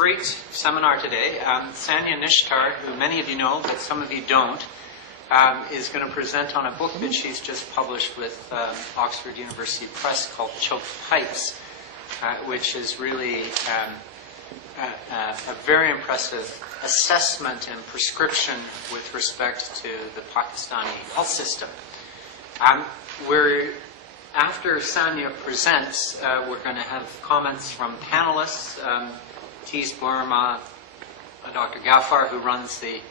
great seminar today. Sanya Nishtar, who many of you know, but some of you don't, is going to present on a book that she's just published with Oxford University Press called Choked Pipes, which is really a very impressive assessment and prescription with respect to the Pakistani health system. After Sanya presents, we're going to have comments from panelists. Tees Burma, Dr. Gaffar, who runs the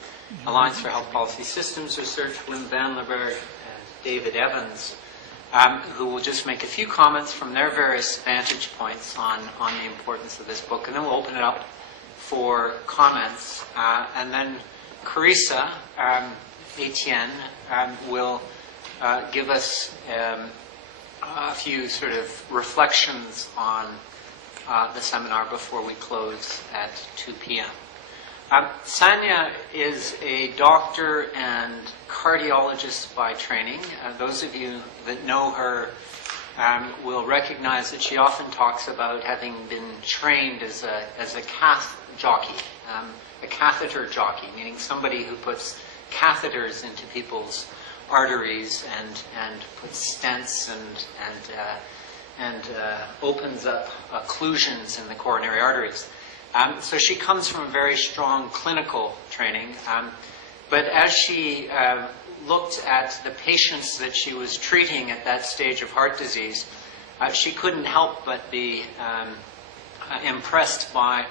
Alliance for Health Policy Systems Research, Wim van Lerberg, and David Evans, who will just make a few comments from their various vantage points on the importance of this book. And then we'll open it up for comments. And then Carissa Etienne will give us a few sort of reflections on the seminar before we close at 2 p.m. Sanya is a doctor and cardiologist by training. Those of you that know her will recognize that she often talks about having been trained as a catheter jockey, meaning somebody who puts catheters into people's arteries and puts stents and opens up occlusions in the coronary arteries. So she comes from a very strong clinical training. But as she looked at the patients that she was treating at that stage of heart disease, she couldn't help but be impressed by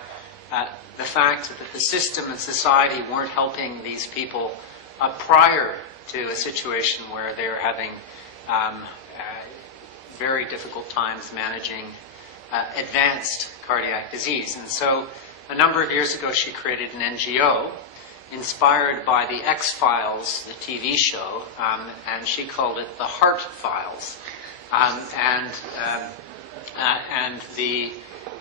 the fact that the system and society weren't helping these people prior to a situation where they were having very difficult times managing advanced cardiac disease. And so a number of years ago she created an NGO inspired by the X-Files, the TV show, and she called it the Heart Files. And the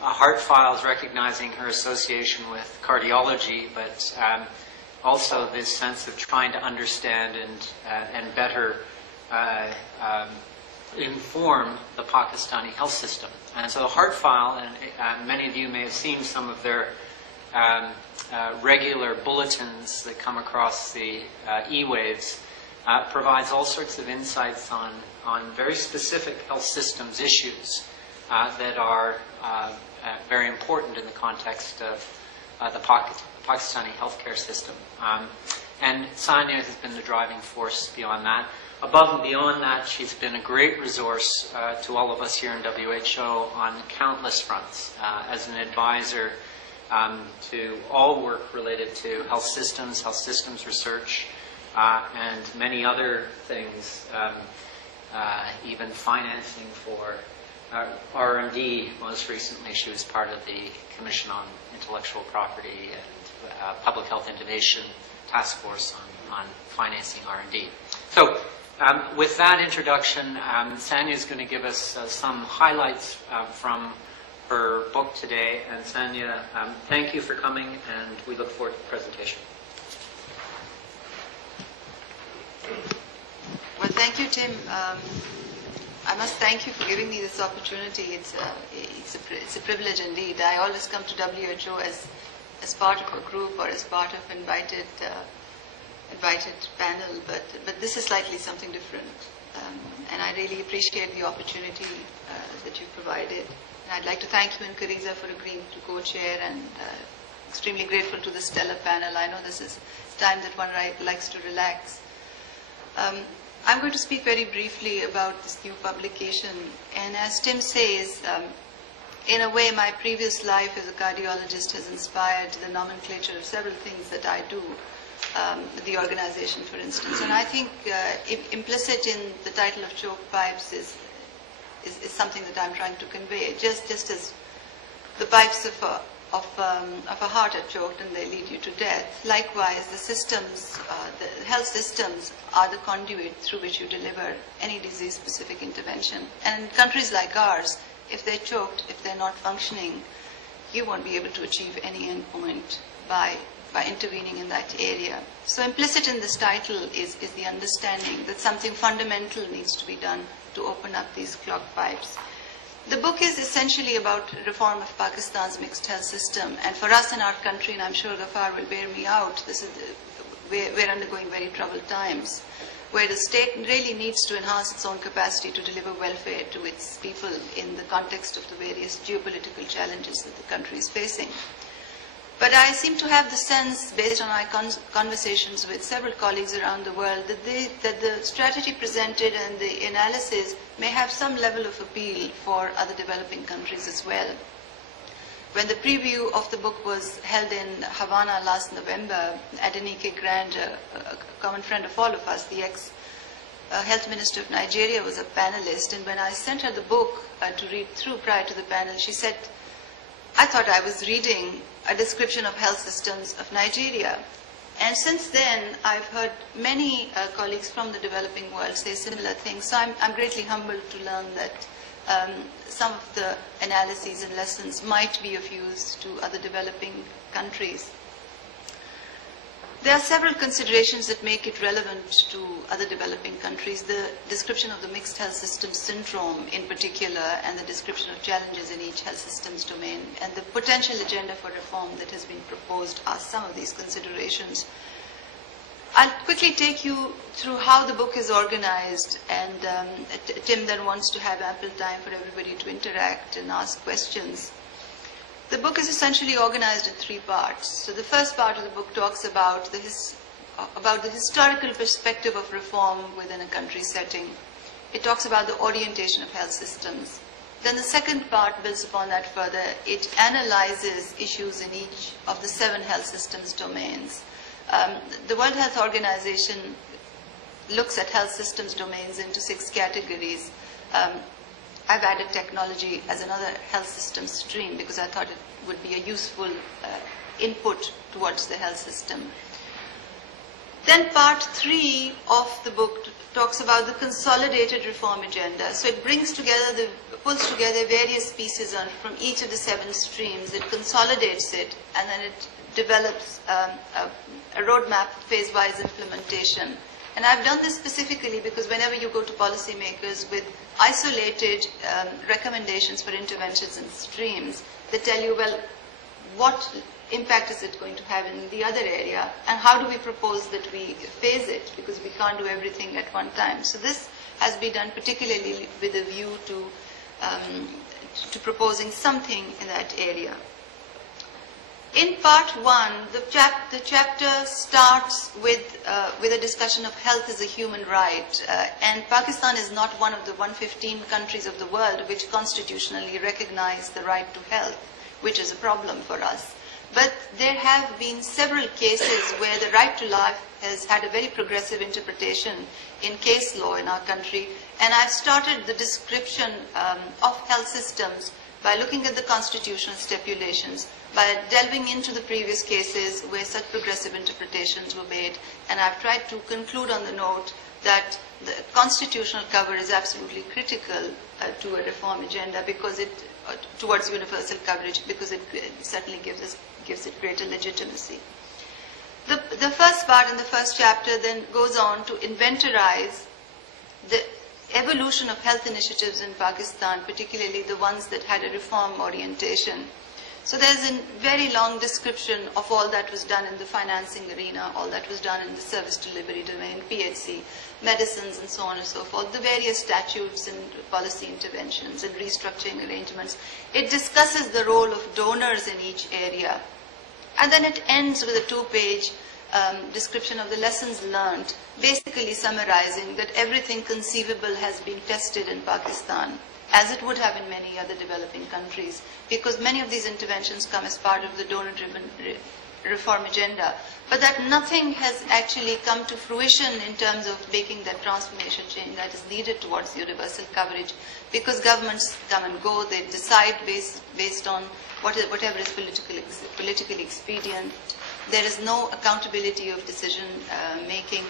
Heart Files, recognizing her association with cardiology, but also this sense of trying to understand and better inform the Pakistani health system. And so the Heart File, and many of you may have seen some of their regular bulletins that come across the e-waves, provides all sorts of insights on very specific health systems issues that are very important in the context of the Pakistani healthcare system. And Sanya has been the driving force beyond that. Above and beyond that, she's been a great resource to all of us here in WHO on countless fronts, as an advisor to all work related to health systems research, and many other things, even financing for R&D. Most recently, she was part of the Commission on Intellectual Property and Public Health Innovation Task Force on financing R&D. So, with that introduction, Sanya is going to give us some highlights from her book today. And Sanya, thank you for coming, and we look forward to the presentation. Well, thank you, Tim. I must thank you for giving me this opportunity. It's a privilege indeed. I always come to WHO as part of a group or as part of invited panel, but this is slightly something different, and I really appreciate the opportunity that you provided. And I'd like to thank you and Carissa for agreeing to co-chair, and extremely grateful to the stellar panel. I know this is time that one likes to relax. I'm going to speak very briefly about this new publication, and as Tim says, in a way my previous life as a cardiologist has inspired the nomenclature of several things that I do. The organization, for instance. And I think implicit in the title of Choked Pipes is something that I'm trying to convey. Just as the pipes of a heart are choked and they lead you to death, likewise the systems, the health systems are the conduit through which you deliver any disease-specific intervention. And in countries like ours, if they're choked, if they're not functioning, you won't be able to achieve any endpoint by intervening in that area. So implicit in this title is the understanding that something fundamental needs to be done to open up these clogged pipes. The book is essentially about reform of Pakistan's mixed health system. And for us in our country, and I'm sure Ghaffar will bear me out, we're undergoing very troubled times, where the state really needs to enhance its own capacity to deliver welfare to its people in the context of the various geopolitical challenges that the country is facing. But I seem to have the sense, based on my conversations with several colleagues around the world, that the strategy presented and the analysis may have some level of appeal for other developing countries as well. When the preview of the book was held in Havana last November, Adenike Grant, a common friend of all of us, the ex-health minister of Nigeria, was a panelist. And when I sent her the book to read through prior to the panel, she said, I thought I was reading a description of health systems of Nigeria. And since then, I've heard many colleagues from the developing world say similar things. So I'm greatly humbled to learn that some of the analyses and lessons might be of use to other developing countries. There are several considerations that make it relevant to other developing countries. The description of the mixed health systems syndrome in particular, and the description of challenges in each health systems domain, and the potential agenda for reform that has been proposed are some of these considerations. I'll quickly take you through how the book is organized, and Tim then wants to have ample time for everybody to interact and ask questions. The book is essentially organized in three parts. So the first part of the book talks about the historical perspective of reform within a country setting. It talks about the orientation of health systems. Then the second part builds upon that further. It analyzes issues in each of the 7 health systems domains. The World Health Organization looks at health systems domains into 6 categories. I've added technology as another health system stream because I thought it would be a useful input towards the health system. Then part 3 of the book talks about the consolidated reform agenda. So it pulls together various pieces from each of the 7 streams. It consolidates it, and then it develops a roadmap for phase-wise implementation. And I've done this specifically because whenever you go to policymakers with isolated recommendations for interventions and streams, they tell you, well, what impact is it going to have in the other area, and how do we propose that we phase it, because we can't do everything at one time. So this has been done particularly with a view to proposing something in that area. In part 1, the chapter starts with a discussion of health as a human right. And Pakistan is not one of the 115 countries of the world which constitutionally recognize the right to health, which is a problem for us. But there have been several cases where the right to life has had a very progressive interpretation in case law in our country. And I've started the description of health systems by looking at the constitutional stipulations, by delving into the previous cases where such progressive interpretations were made, and I've tried to conclude on the note that the constitutional cover is absolutely critical to a reform agenda because towards universal coverage, because it certainly gives it greater legitimacy. The first part in the first chapter then goes on to inventorize the evolution of health initiatives in Pakistan, particularly the ones that had a reform orientation. So there's a very long description of all that was done in the financing arena, all that was done in the service delivery domain, PHC, medicines, and so on and so forth, the various statutes and policy interventions and restructuring arrangements. It discusses the role of donors in each area. And then it ends with a 2-page description of the lessons learned, basically summarizing that everything conceivable has been tested in Pakistan, as it would have in many other developing countries, because many of these interventions come as part of the donor-driven reform agenda, but that nothing has actually come to fruition in terms of making that transformation change that is needed towards universal coverage, because governments come and go, they decide based on whatever is politically expedient. There is no accountability of decision making.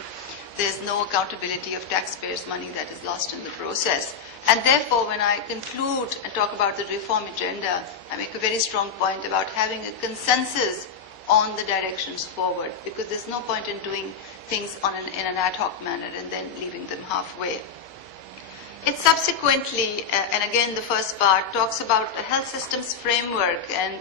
There's no accountability of taxpayers' money that is lost in the process. And therefore, when I conclude and talk about the reform agenda, I make a very strong point about having a consensus on the directions forward, because there's no point in doing things in an ad hoc manner and then leaving them halfway. It subsequently, and again the first part, talks about a health systems framework, and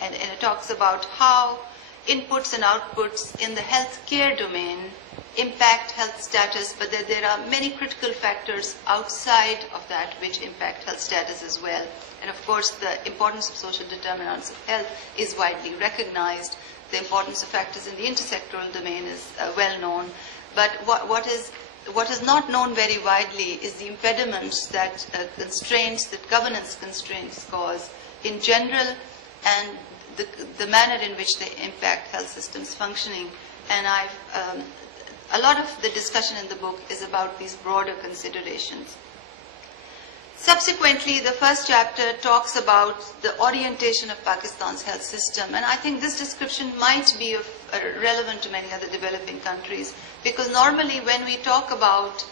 it talks about how inputs and outputs in the healthcare domain impact health status, but that there are many critical factors outside of that which impact health status as well. And of course, the importance of social determinants of health is widely recognized. The importance of factors in the intersectoral domain is well known. But what is not known very widely is the impediments that constraints, that governance constraints cause in general, and the manner in which they impact health systems functioning. And a lot of the discussion in the book is about these broader considerations. Subsequently, the first chapter talks about the orientation of Pakistan's health system, and I think this description might be relevant to many other developing countries, because normally when we talk about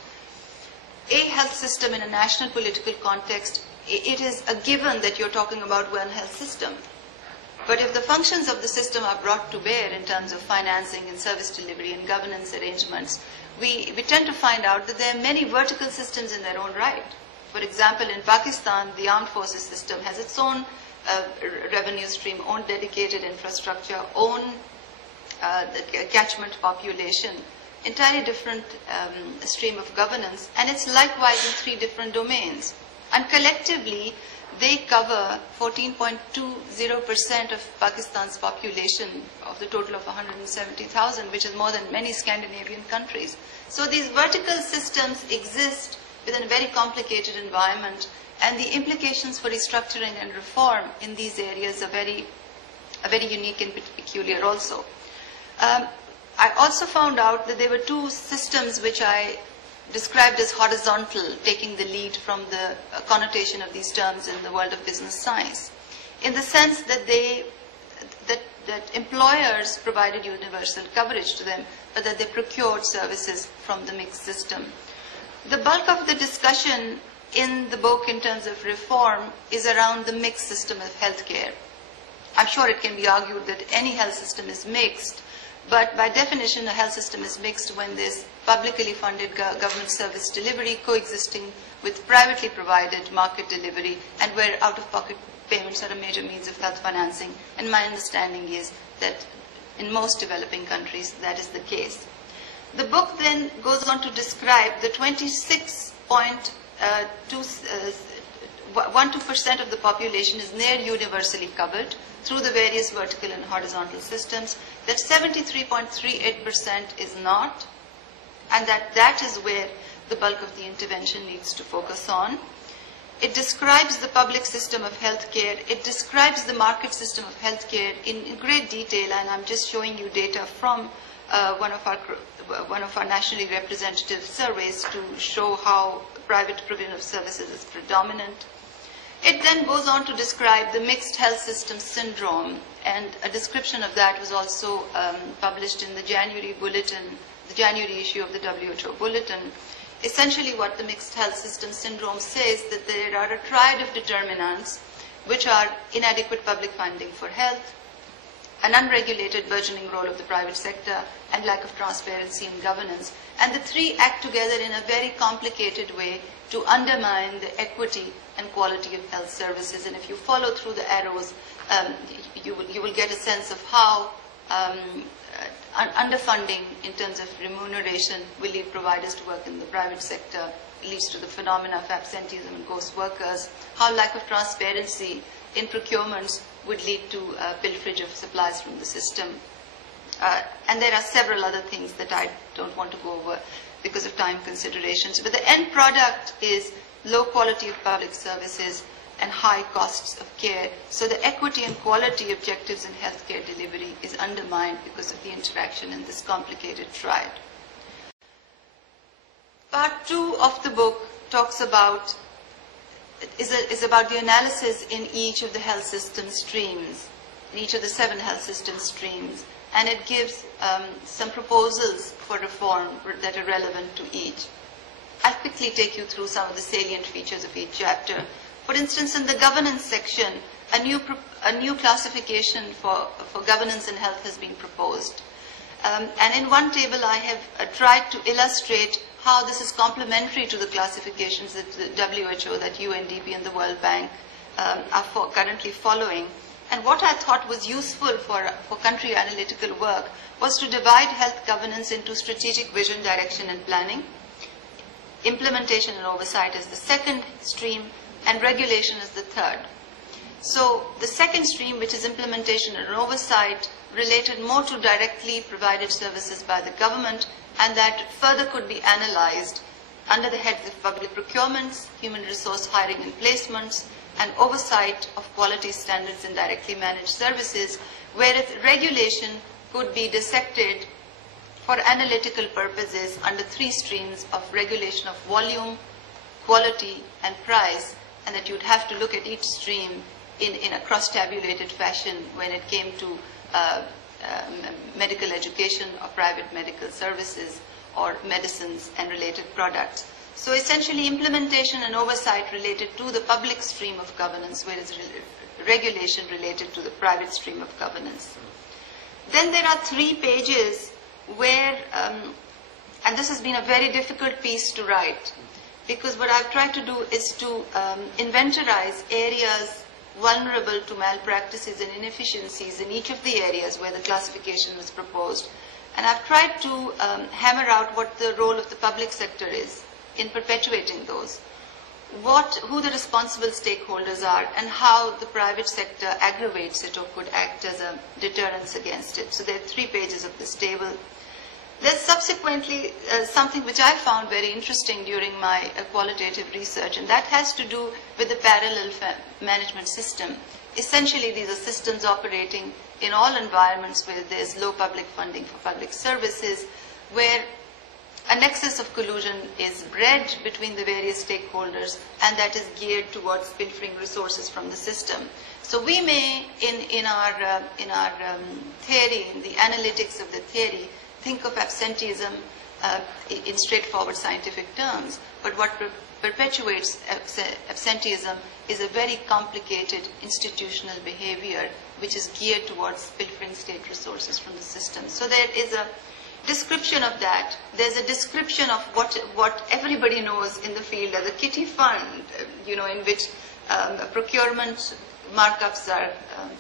a health system in a national political context, it is a given that you're talking about one health system. But if the functions of the system are brought to bear in terms of financing and service delivery and governance arrangements, we tend to find out that there are many vertical systems in their own right. For example, in Pakistan, the armed forces system has its own revenue stream, own dedicated infrastructure, own catchment population, entirely different stream of governance, and it's likewise in 3 different domains. And collectively, they cover 14.20% of Pakistan's population, of the total of 170,000, which is more than many Scandinavian countries. So these vertical systems exist within a very complicated environment, and the implications for restructuring and reform in these areas are very unique and peculiar also. I also found out that there were 2 systems which I described as horizontal, taking the lead from the connotation of these terms in the world of business science, in the sense that that employers provided universal coverage to them, but that they procured services from the mixed system. The bulk of the discussion in the book in terms of reform is around the mixed system of healthcare. I'm sure it can be argued that any health system is mixed, but by definition, a health system is mixed when there's publicly funded government service delivery coexisting with privately provided market delivery, and where out-of-pocket payments are a major means of health financing. And my understanding is that in most developing countries, that is the case. The book then goes on to describe the 26.12% of the population is near universally covered through the various vertical and horizontal systems, that 73.38% is not, and that is where the bulk of the intervention needs to focus on. It describes the public system of healthcare. It describes the market system of healthcare in great detail, and I'm just showing you data from one of our nationally representative surveys to show how private provision of services is predominant. It then goes on to describe the mixed health system syndrome, and a description of that was also published in the January bulletin, the January issue of the WHO bulletin. Essentially what the mixed health system syndrome says, that there are a triad of determinants which are inadequate public funding for health, an unregulated burgeoning role of the private sector, and lack of transparency and governance. And the 3 act together in a very complicated way to undermine the equity and quality of health services. And if you follow through the arrows, you will get a sense of how underfunding in terms of remuneration will lead providers to work in the private sector, leads to the phenomena of absenteeism and ghost workers, how lack of transparency in procurements would lead to pilferage of supplies from the system. And there are several other things that I don't want to go over because of time considerations. But the end product is low quality of public services and high costs of care. So the equity and quality objectives in healthcare delivery is undermined because of the interaction in this complicated triad. Part 2 of the book talks about is about the analysis in each of the health system streams, in each of the 7 health system streams, and it gives some proposals for reform that are relevant to each. I'll quickly take you through some of the salient features of each chapter. For instance, in the governance section, a new classification for governance and health has been proposed. And in one table, I have tried to illustrate how this is complementary to the classifications that the WHO, that UNDP and the World Bank are currently following. And what I thought was useful for country analytical work was to divide health governance into strategic vision, direction and planning, implementation and oversight as the second stream, and regulation as the third. So the second stream, which is implementation and oversight, related more to directly provided services by the government, and that further could be analyzed under the heads of public procurements, human resource hiring and placements, and oversight of quality standards in directly managed services, whereas regulation could be dissected for analytical purposes under three streams of regulation of volume, quality, and price, and that you'd have to look at each stream in a cross-tabulated fashion when it came to medical education or private medical services or medicines and related products. So essentially implementation and oversight related to the public stream of governance, whereas regulation related to the private stream of governance. Then there are 3 pages where, and this has been a very difficult piece to write, because what I've tried to do is to inventorize areas vulnerable to malpractices and inefficiencies in each of the areas where the classification was proposed. And I've tried to hammer out what the role of the public sector is in perpetuating those, who the responsible stakeholders are, and how the private sector aggravates it or could act as a deterrence against it. So there are 3 pages of this table. There's subsequently something which I found very interesting during my qualitative research, and that has to do with the parallel management system. Essentially, these are systems operating in all environments where there's low public funding for public services, where a nexus of collusion is bred between the various stakeholders, and that is geared towards pilfering resources from the system. So we may, in our theory, in the analytics of the theory, think of absenteeism in straightforward scientific terms, but what perpetuates absenteeism is a very complicated institutional behavior which is geared towards pilfering state resources from the system. So there is a description of that. There's a description of what everybody knows in the field as a kitty fund, in which procurement markups are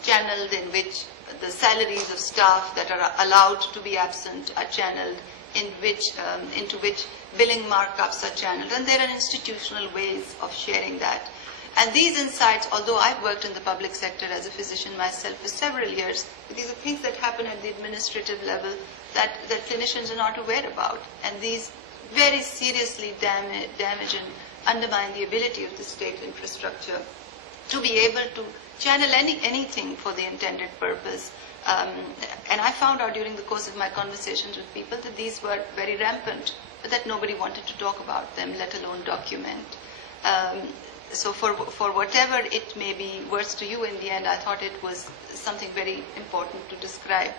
channeled, in which the salaries of staff that are allowed to be absent are channeled, into which billing markups are channeled, and there are institutional ways of sharing that. And these insights, although I've worked in the public sector as a physician myself for several years, these are things that happen at the administrative level that clinicians are not aware about. And these very seriously damage and undermine the ability of the state infrastructure to be able to channel anything for the intended purpose. And I found out during the course of my conversations with people that these were very rampant, but that nobody wanted to talk about them, let alone document. So for whatever it may be worth to you in the end, I thought it was something very important to describe.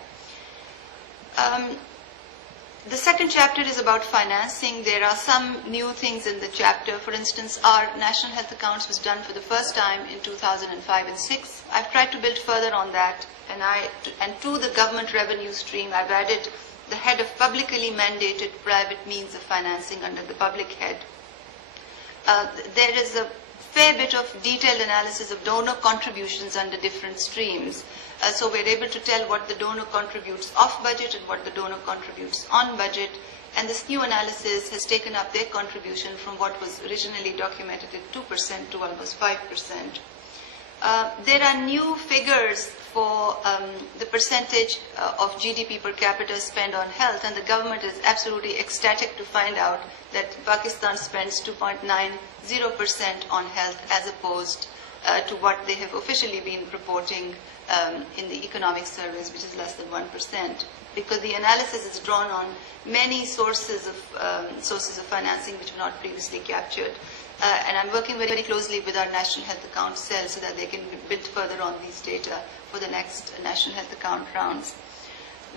The second chapter is about financing. There are some new things in the chapter. For instance, our national health accounts was done for the first time in 2005 and 6. I've tried to build further on that, and to the government revenue stream, I've added the head of publicly mandated private means of financing under the public head. There is a fair bit of detailed analysis of donor contributions under different streams. So we're able to tell what the donor contributes off budget and what the donor contributes on budget. And this new analysis has taken up their contribution from what was originally documented at 2% to almost 5%. There are new figures for the percentage of GDP per capita spent on health, and the government is absolutely ecstatic to find out that Pakistan spends 2.90% on health as opposed to what they have officially been reporting in the economic surveys, which is less than 1%, because the analysis is drawn on many sources of financing which were not previously captured. And I'm working very, very closely with our National Health Account cell so that they can build further on these data for the next National Health Account rounds.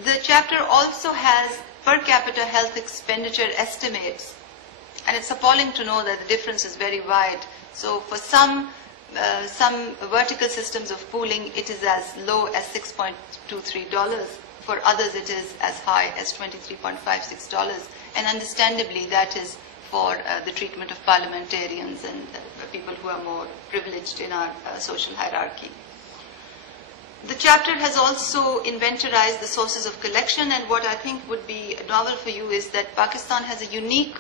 The chapter also has per capita health expenditure estimates, and it's appalling to know that the difference is very wide. So for some vertical systems of pooling, it is as low as $6.23. For others, it is as high as $23.56. and understandably that is for the treatment of parliamentarians and people who are more privileged in our social hierarchy. The chapter has also inventorized the sources of collection, and what I think would be novel for you is that Pakistan has a unique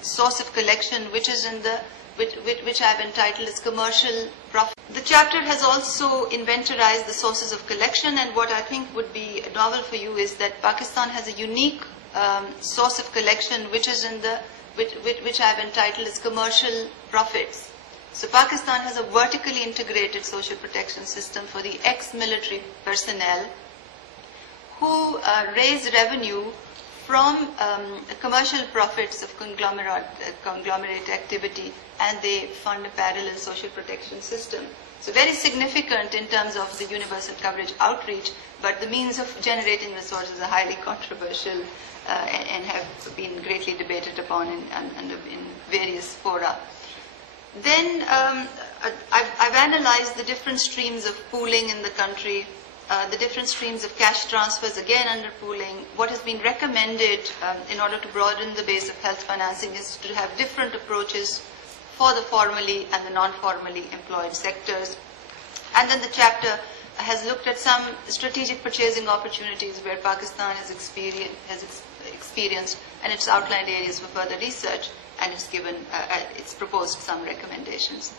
source of collection which is in the which I have entitled as commercial profit. The chapter has also inventorized the sources of collection, and what I think would be novel for you is that Pakistan has a unique source of collection which is in the which I have entitled as commercial profits. So Pakistan has a vertically integrated social protection system for the ex-military personnel who raise revenue from commercial profits of conglomerate activity, and they fund a parallel social protection system. So very significant in terms of the universal coverage outreach, but the means of generating resources are highly controversial and have been greatly debated upon in various fora. Then I've analyzed the different streams of pooling in the country, the different streams of cash transfers, again under pooling. What has been recommended in order to broaden the base of health financing is to have different approaches for the formally and the non-formally employed sectors. And then the chapter has looked at some strategic purchasing opportunities where Pakistan has experienced, and it's outlined areas for further research, and it's proposed some recommendations.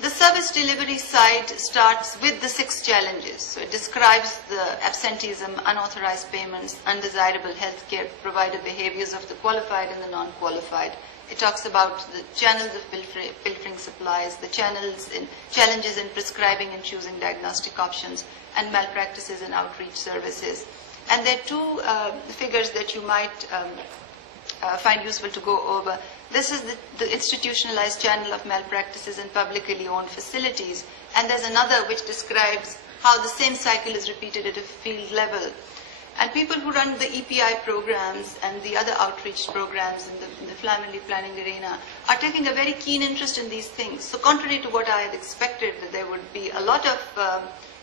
The service delivery side starts with the 6 challenges. So it describes the absenteeism, unauthorized payments, undesirable healthcare provider behaviors of the qualified and the non-qualified. It talks about the channels of filtering supplies, the challenges in prescribing and choosing diagnostic options, and malpractices in outreach services. And there are 2 figures that you might find useful to go over. This is the institutionalized channel of malpractices in publicly owned facilities, and there's another which describes how the same cycle is repeated at a field level. And people who run the EPI programs and the other outreach programs in the family planning arena are taking a very keen interest in these things. So contrary to what I had expected, that there would be a lot of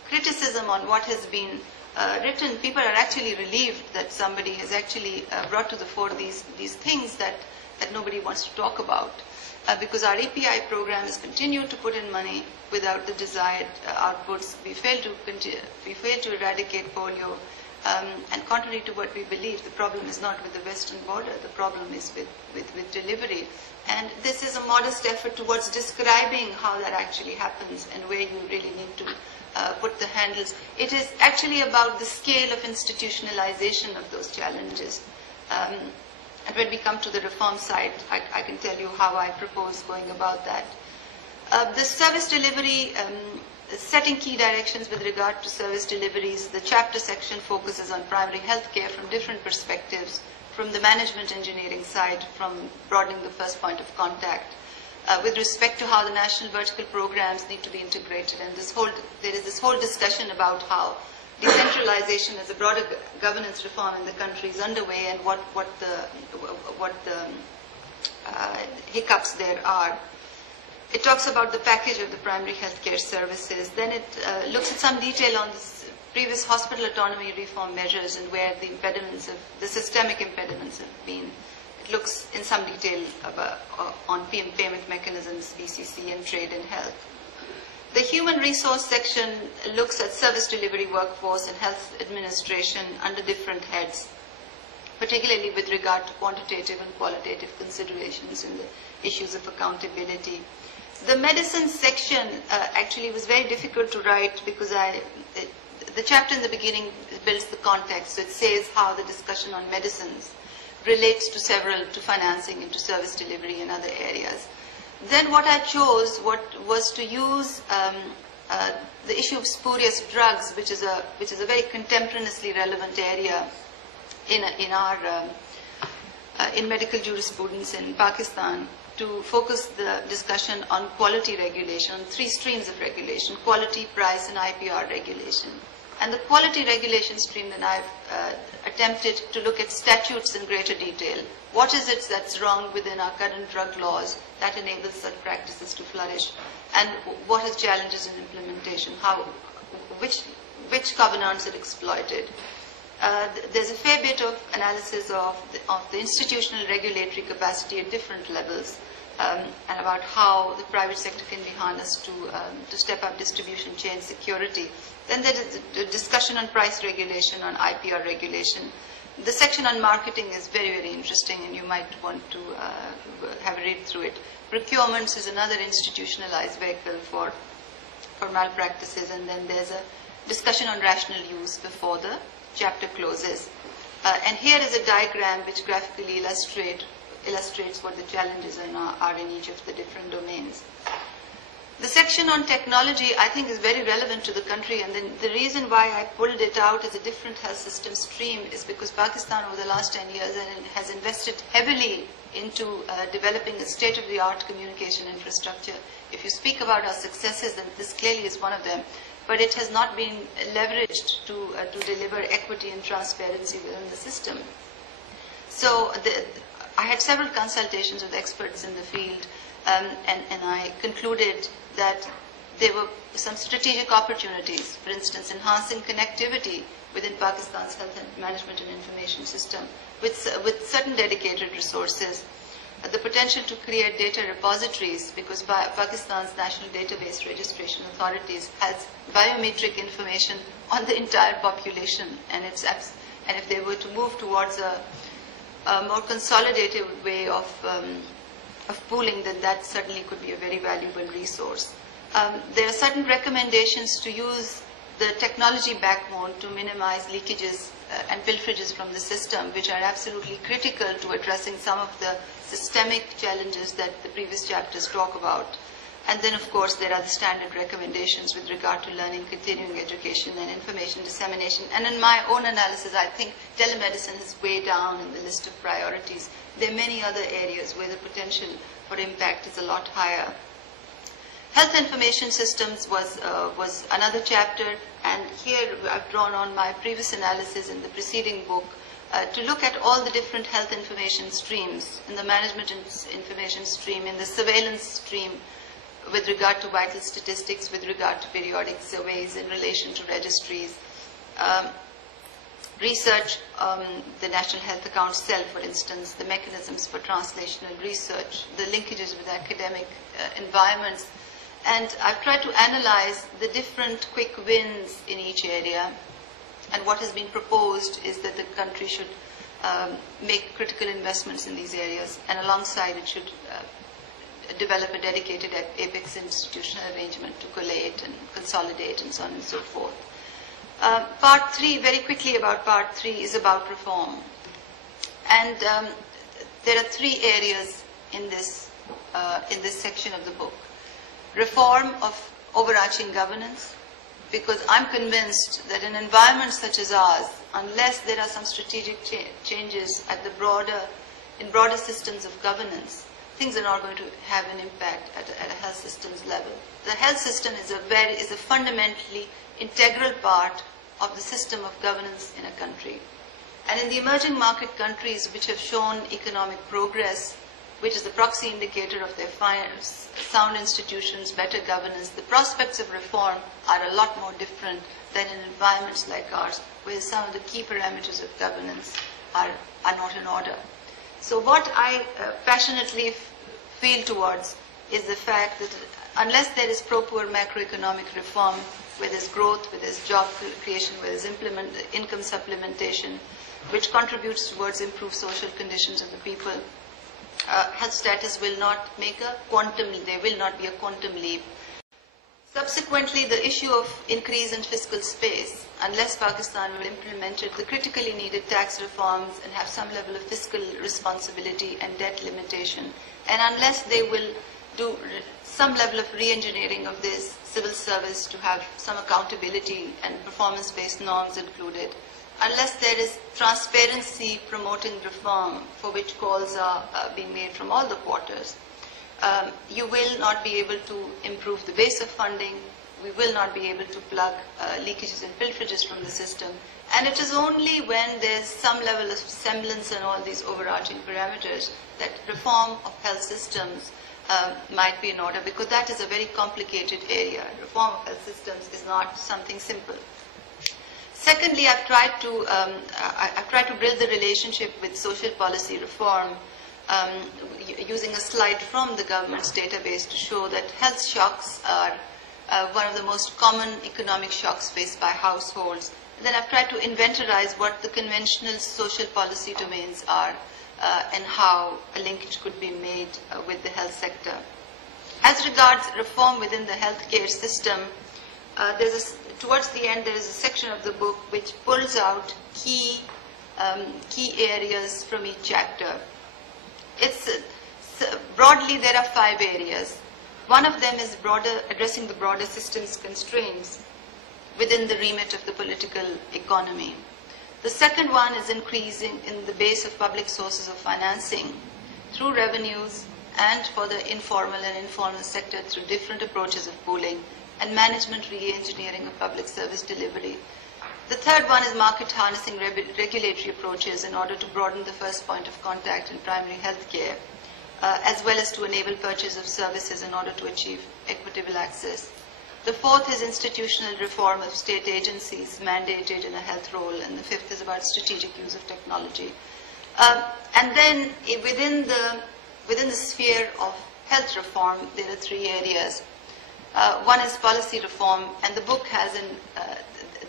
criticism on what has been written, people are actually relieved that somebody has actually brought to the fore these things that nobody wants to talk about. Because our EPI program has continued to put in money without the desired outputs. We failed to eradicate polio. And contrary to what we believe, the problem is not with the western border, the problem is with delivery. And this is a modest effort towards describing how that actually happens and where you really need to put the handles. It is actually about the scale of institutionalization of those challenges. And when we come to the reform side, I can tell you how I propose going about that. The service delivery, setting key directions with regard to service deliveries, the chapter section focuses on primary health care from different perspectives, from the management engineering side, from broadening the first point of contact, with respect to how the national vertical programs need to be integrated. And there is this whole discussion about how decentralization as a broader governance reform in the country is underway, and what the hiccups there are. It talks about the package of the primary healthcare services. Then it looks at some detail on the previous hospital autonomy reform measures and where the impediments the systemic impediments have been. It looks in some detail on payment mechanisms, BCC, and trade and health. The human resource section looks at service delivery workforce and health administration under different heads, particularly with regard to quantitative and qualitative considerations in the issues of accountability. The medicine section actually was very difficult to write because the chapter in the beginning builds the context. So it says how the discussion on medicines relates to financing and to service delivery and other areas. Then what I chose was to use the issue of spurious drugs, which is a very contemporaneously relevant area in medical jurisprudence in Pakistan, to focus the discussion on quality regulation, on 3 streams of regulation: quality, price, and IPR regulation. And the quality regulation stream, then I've attempted to look at statutes in greater detail. What is it that's wrong within our current drug laws that enables such practices to flourish? And what are challenges in implementation? Which covenants are exploited? there's a fair bit of analysis of the institutional regulatory capacity at different levels, and about how the private sector can be harnessed to step up distribution chain security. Then there is a discussion on price regulation, on IPR regulation. The section on marketing is very, very interesting, and you might want to have a read through it. Procurements is another institutionalized vehicle for malpractices, and then there's a discussion on rational use before the chapter closes. And here is a diagram which graphically illustrates what the challenges are in each of the different domains. The section on technology, I think, is very relevant to the country, and then the reason why I pulled it out as a different health system stream is because Pakistan over the last 10 years has invested heavily into developing a state-of-the-art communication infrastructure. If you speak about our successes, then this clearly is one of them, but it has not been leveraged to deliver equity and transparency within the system. So I had several consultations with experts in the field, and I concluded that there were some strategic opportunities, for instance, enhancing connectivity within Pakistan's health and management and information system with certain dedicated resources, the potential to create data repositories, because Pakistan's National Database Registration Authorities has biometric information on the entire population, and if they were to move towards a more consolidated way of pooling, then that certainly could be a very valuable resource. There are certain recommendations to use the technology backbone to minimize leakages and pilferages from the system, which are absolutely critical to addressing some of the systemic challenges that the previous chapters talk about. And then, of course, there are the standard recommendations with regard to learning, continuing education, and information dissemination. And in my own analysis, I think telemedicine is way down in the list of priorities. There are many other areas where the potential for impact is a lot higher. Health information systems was another chapter, and here I've drawn on my previous analysis in the preceding book to look at all the different health information streams, in the management information stream, in the surveillance stream, with regard to vital statistics, with regard to periodic surveys in relation to registries. Research, the National Health Account Cell, for instance, the mechanisms for translational research, the linkages with academic environments. And I've tried to analyze the different quick wins in each area. And what has been proposed is that the country should make critical investments in these areas, and alongside it should develop a dedicated apex institutional arrangement to collate and consolidate and so on and so forth. Part 3, very quickly about Part 3, is about reform. And there are 3 areas in this section of the book. Reform of overarching governance, because I'm convinced that in environments such as ours, unless there are some strategic changes at in broader systems of governance, things are not going to have an impact at a health systems level. The health system is a fundamentally integral part of the system of governance in a country. And in the emerging market countries which have shown economic progress, which is the proxy indicator of their sound institutions, better governance, the prospects of reform are a lot more different than in environments like ours, where some of the key parameters of governance are not in order. So what I passionately feel towards is the fact that unless there is proper macroeconomic reform, where there's growth, where there's job creation, where there's income supplementation, which contributes towards improved social conditions of the people, health status will not make there will not be a quantum leap. Subsequently, the issue of increase in fiscal space, unless Pakistan will implement the critically needed tax reforms and have some level of fiscal responsibility and debt limitation, and unless they will do some level of re-engineering of this civil service to have some accountability and performance-based norms included, unless there is transparency promoting reform, for which calls are being made from all the quarters, you will not be able to improve the base of funding. We will not be able to plug leakages and pilferages from the system. And it is only when there's some level of semblance and all these overarching parameters that reform of health systems might be in order, because that is a very complicated area. Reform of health systems is not something simple. Secondly, I've tried to build the relationship with social policy reform using a slide from the government's database to show that health shocks are one of the most common economic shocks faced by households. And then I've tried to inventorize what the conventional social policy domains are and how a linkage could be made with the health sector. As regards reform within the healthcare system, towards the end there is a section of the book which pulls out key areas from each chapter. Broadly there are 5 areas. One of them is addressing the broader systems constraints within the remit of the political economy. The second one is increasing in the base of public sources of financing through revenues and for the informal and informal sector through different approaches of pooling and management re-engineering of public service delivery. The third one is market harnessing regulatory approaches in order to broaden the first point of contact in primary health care, as well as to enable purchase of services in order to achieve equitable access. The fourth is institutional reform of state agencies mandated in a health role, and the fifth is about strategic use of technology. And then within the sphere of health reform, there are 3 areas. One is policy reform, and the book has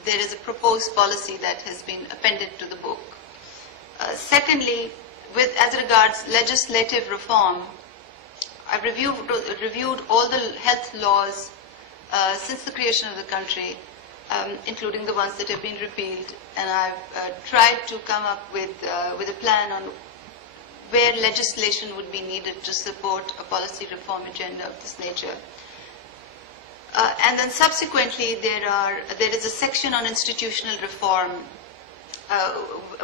there is a proposed policy that has been appended to the book. Secondly, as regards legislative reform, I've reviewed all the health laws since the creation of the country, including the ones that have been repealed, and I've tried to come up with a plan on where legislation would be needed to support a policy reform agenda of this nature. And then subsequently, there is a section on institutional reform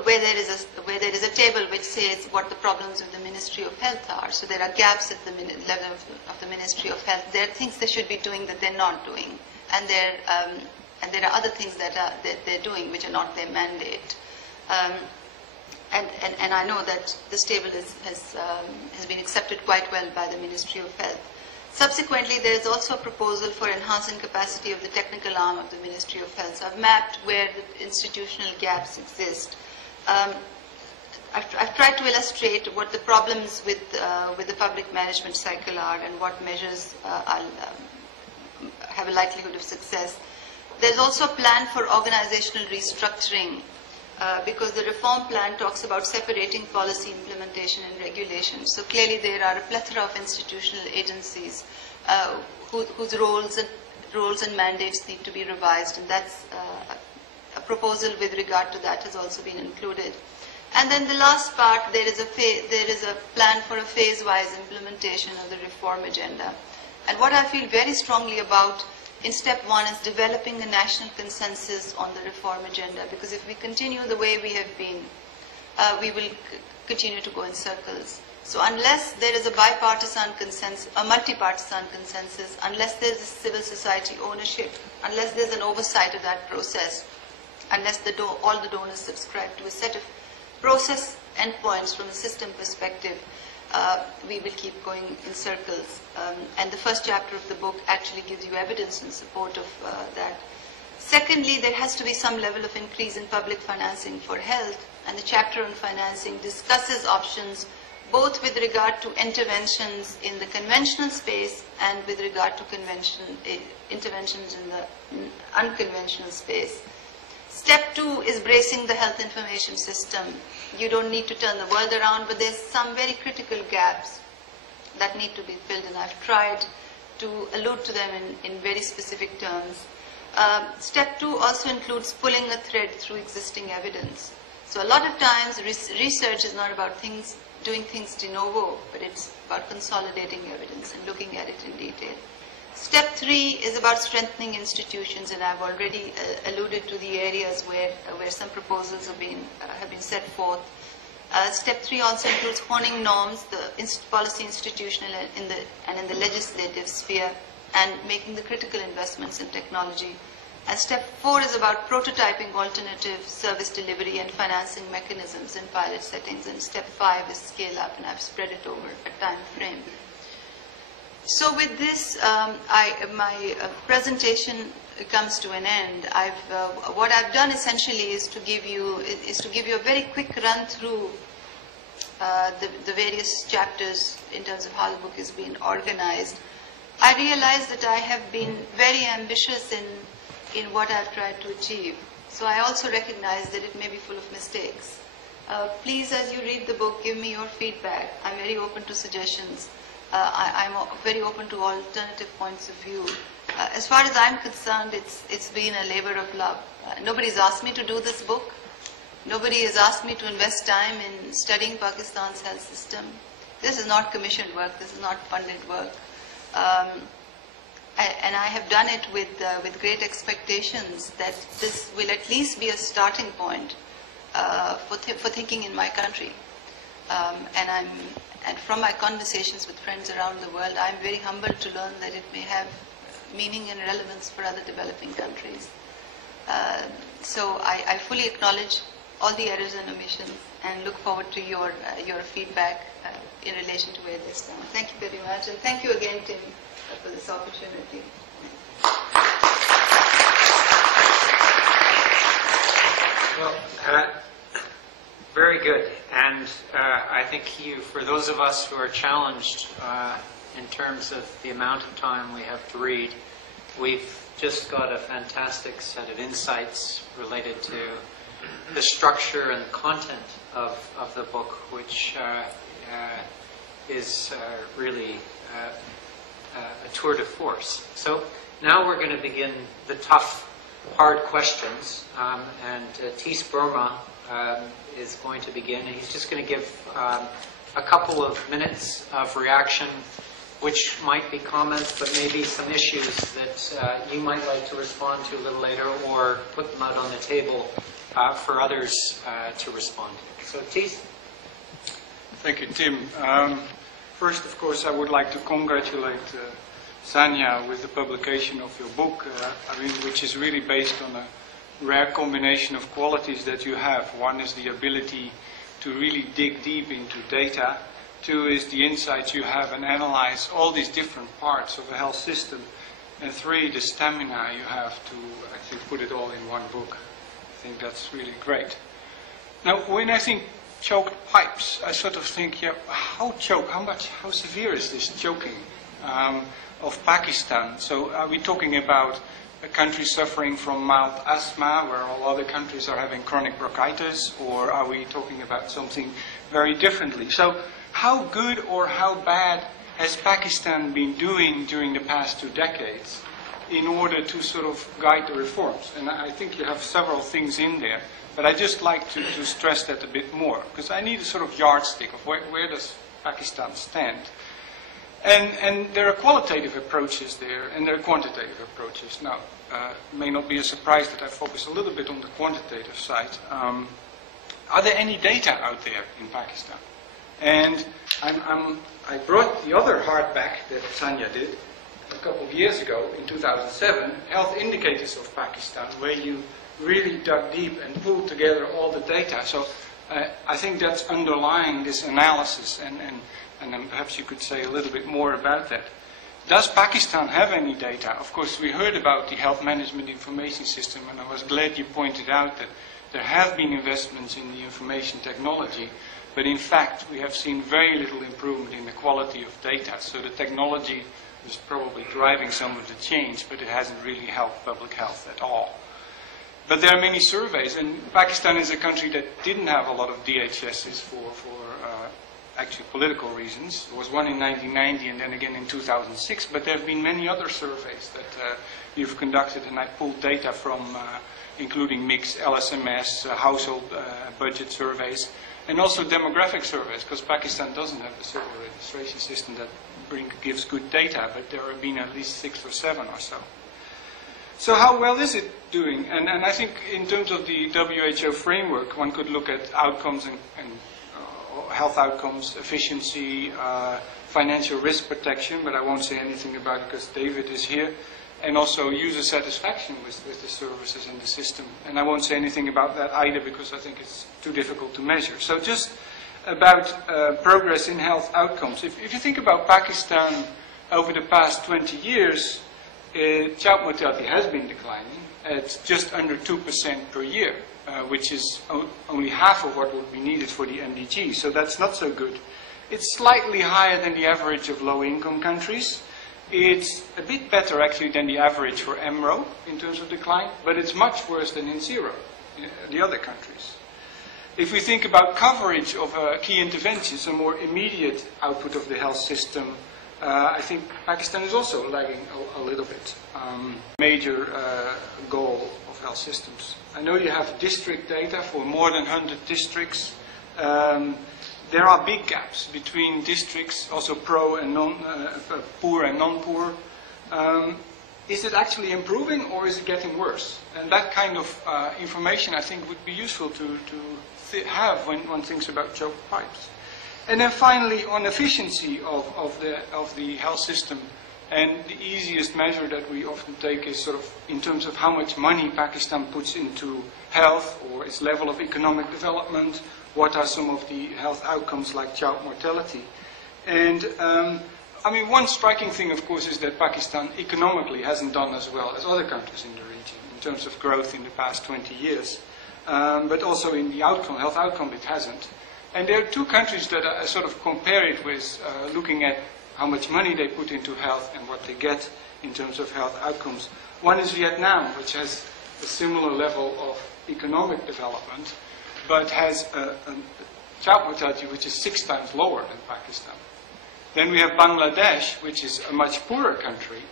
where there is a table which says what the problems with the Ministry of Health are. So there are gaps at the level of the Ministry of Health. There are things they should be doing that they're not doing, and there are other things that they're doing which are not their mandate. And I know that this table has been accepted quite well by the Ministry of Health. Subsequently, there is also a proposal for enhancing capacity of the technical arm of the Ministry of Health. So I've mapped where the institutional gaps exist. I've tried to illustrate what the problems with the public management cycle are and what measures have a likelihood of success. There's also a plan for organizational restructuring because the reform plan talks about separating policy implementation and regulation. So clearly there are a plethora of institutional agencies whose roles and mandates need to be revised, and that's a proposal with regard to that has also been included. And then the last part, there is a plan for a phase-wise implementation of the reform agenda. And what I feel very strongly about in step 1 is developing a national consensus on the reform agenda, because if we continue the way we have been, we will continue to go in circles. So unless there is a bipartisan consensus, a multi-partisan consensus, unless there is a civil society ownership, unless there is an oversight of that process, unless all the donors subscribe to a set of process endpoints from a system perspective, we will keep going in circles. And the first chapter of the book actually gives you evidence in support of that. Secondly, there has to be some level of increase in public financing for health, and the chapter on financing discusses options both with regard to interventions in the conventional space and with regard to interventions in the unconventional space. Step 2 is bracing the health information system. You don't need to turn the world around, but there's some very critical gaps that need to be filled, and I've tried to allude to them in very specific terms. Step 2 also includes pulling a thread through existing evidence. So a lot of times research is not about doing things de novo, but it's about consolidating evidence and looking at it in detail. Step 3 is about strengthening institutions, and I've already alluded to the areas where some proposals have been set forth. Step 3 also includes honing norms, the policy institutional and in the legislative sphere, and making the critical investments in technology. And step 4 is about prototyping alternative service delivery and financing mechanisms in pilot settings. And step 5 is scale up, and I've spread it over a time frame. So with this, my presentation comes to an end, what I've done essentially is to give you a very quick run through the various chapters in terms of how the book is being organized. I realize that I have been very ambitious in what I've tried to achieve. So I also recognize that it may be full of mistakes. Please, as you read the book, give me your feedback. I'm very open to suggestions. I'm very open to alternative points of view. As far as I'm concerned, it's been a labor of love. Nobody's asked me to do this book. Nobody has asked me to invest time in studying Pakistan's health system. This is not commissioned work. This is not funded work. And I have done it with great expectations that this will at least be a starting point for thinking in my country. And from my conversations with friends around the world, I'm very humbled to learn that it may have meaning and relevance for other developing countries. So I fully acknowledge all the errors and omissions and look forward to your feedback in relation to where they stand. Thank you very much, and thank you again, Tim, for this opportunity. Well, very good. And I think for those of us who are challenged in terms of the amount of time we have to read, we've just got a fantastic set of insights related to the structure and content of the book, which is really a tour de force. So now we're going to begin the tough, hard questions. And Tis Burma is going to begin. And he's just going to give a couple of minutes of reaction, which might be comments, but maybe some issues that you might like to respond to a little later, or put them out on the table for others to respond to. So, Tis. Thank you, Tim. First, of course, I would like to congratulate Sanya with the publication of your book, which is really based on a rare combination of qualities that you have. One is the ability to really dig deep into data. Two is the insights you have and analyze all these different parts of a health system. And three, the stamina you have to, I think, put it all in one book. I think that's really great. Now, when I think choked pipes, I sort of think, yeah, how severe is this choking of Pakistan? So are we talking about a country suffering from mild asthma, where all other countries are having chronic bronchitis, or are we talking about something very differently? So how good or how bad has Pakistan been doing during the past 2 decades in order to sort of guide the reforms? And I think you have several things in there, but I'd just like to stress that a bit more, because I need a sort of yardstick of where does Pakistan stand. And there are qualitative approaches there, and there are quantitative approaches. Now, it may not be a surprise that I focus a little bit on the quantitative side. Are there any data out there in Pakistan? And I brought the other hardback that Sanya did a couple of years ago, in 2007, Health Indicators of Pakistan, where you really dug deep and pulled together all the data. So I think that's underlying this analysis, and then perhaps you could say a little bit more about that. Does Pakistan have any data? Of course, we heard about the Health Management Information System, and I was glad you pointed out that there have been investments in the information technology, but in fact, we have seen very little improvement in the quality of data. So the technology is probably driving some of the change, but it hasn't really helped public health at all. But there are many surveys, and Pakistan is a country that didn't have a lot of DHSs for actually political reasons. There was one in 1990 and then again in 2006, but there have been many other surveys that you've conducted, and I pulled data from including mixed LSMS, household budget surveys, and also demographic surveys, because Pakistan doesn't have a civil registration system that gives good data, but there have been at least 6 or 7 or so. So how well is it doing? And I think in terms of the WHO framework, one could look at outcomes and health outcomes, efficiency, financial risk protection, but I won't say anything about it because David is here, and also user satisfaction with the services and the system. And I won't say anything about that either because I think it's too difficult to measure. So just about progress in health outcomes. If you think about Pakistan over the past 20 years, child mortality has been declining. It's just under 2% per year, which is only half of what would be needed for the MDG. So that's not so good. It's slightly higher than the average of low-income countries. It's a bit better, actually, than the average for MRO in terms of decline, but it's much worse than in zero, the other countries. If we think about coverage of key interventions, a more immediate output of the health system, I think Pakistan is also lagging a little bit. Major goal of health systems. I know you have district data for more than 100 districts. There are big gaps between districts, also pro and poor and non-poor. Is it actually improving or is it getting worse? And that kind of information, I think, would be useful to have when one thinks about choked pipes. And then finally, on efficiency of the health system, and the easiest measure that we often take is sort of in terms of how much money Pakistan puts into health or its level of economic development. What are some of the health outcomes like child mortality? And I mean, one striking thing, of course, is that Pakistan economically hasn't done as well as other countries in the region in terms of growth in the past 20 years. But also in the outcome, health outcome, it hasn't. And there are two countries that I sort of compare it with, looking at how much money they put into health and what they get in terms of health outcomes. One is Vietnam, which has a similar level of economic development, but has a child mortality which is 6 times lower than Pakistan. Then we have Bangladesh, which is a much poorer country,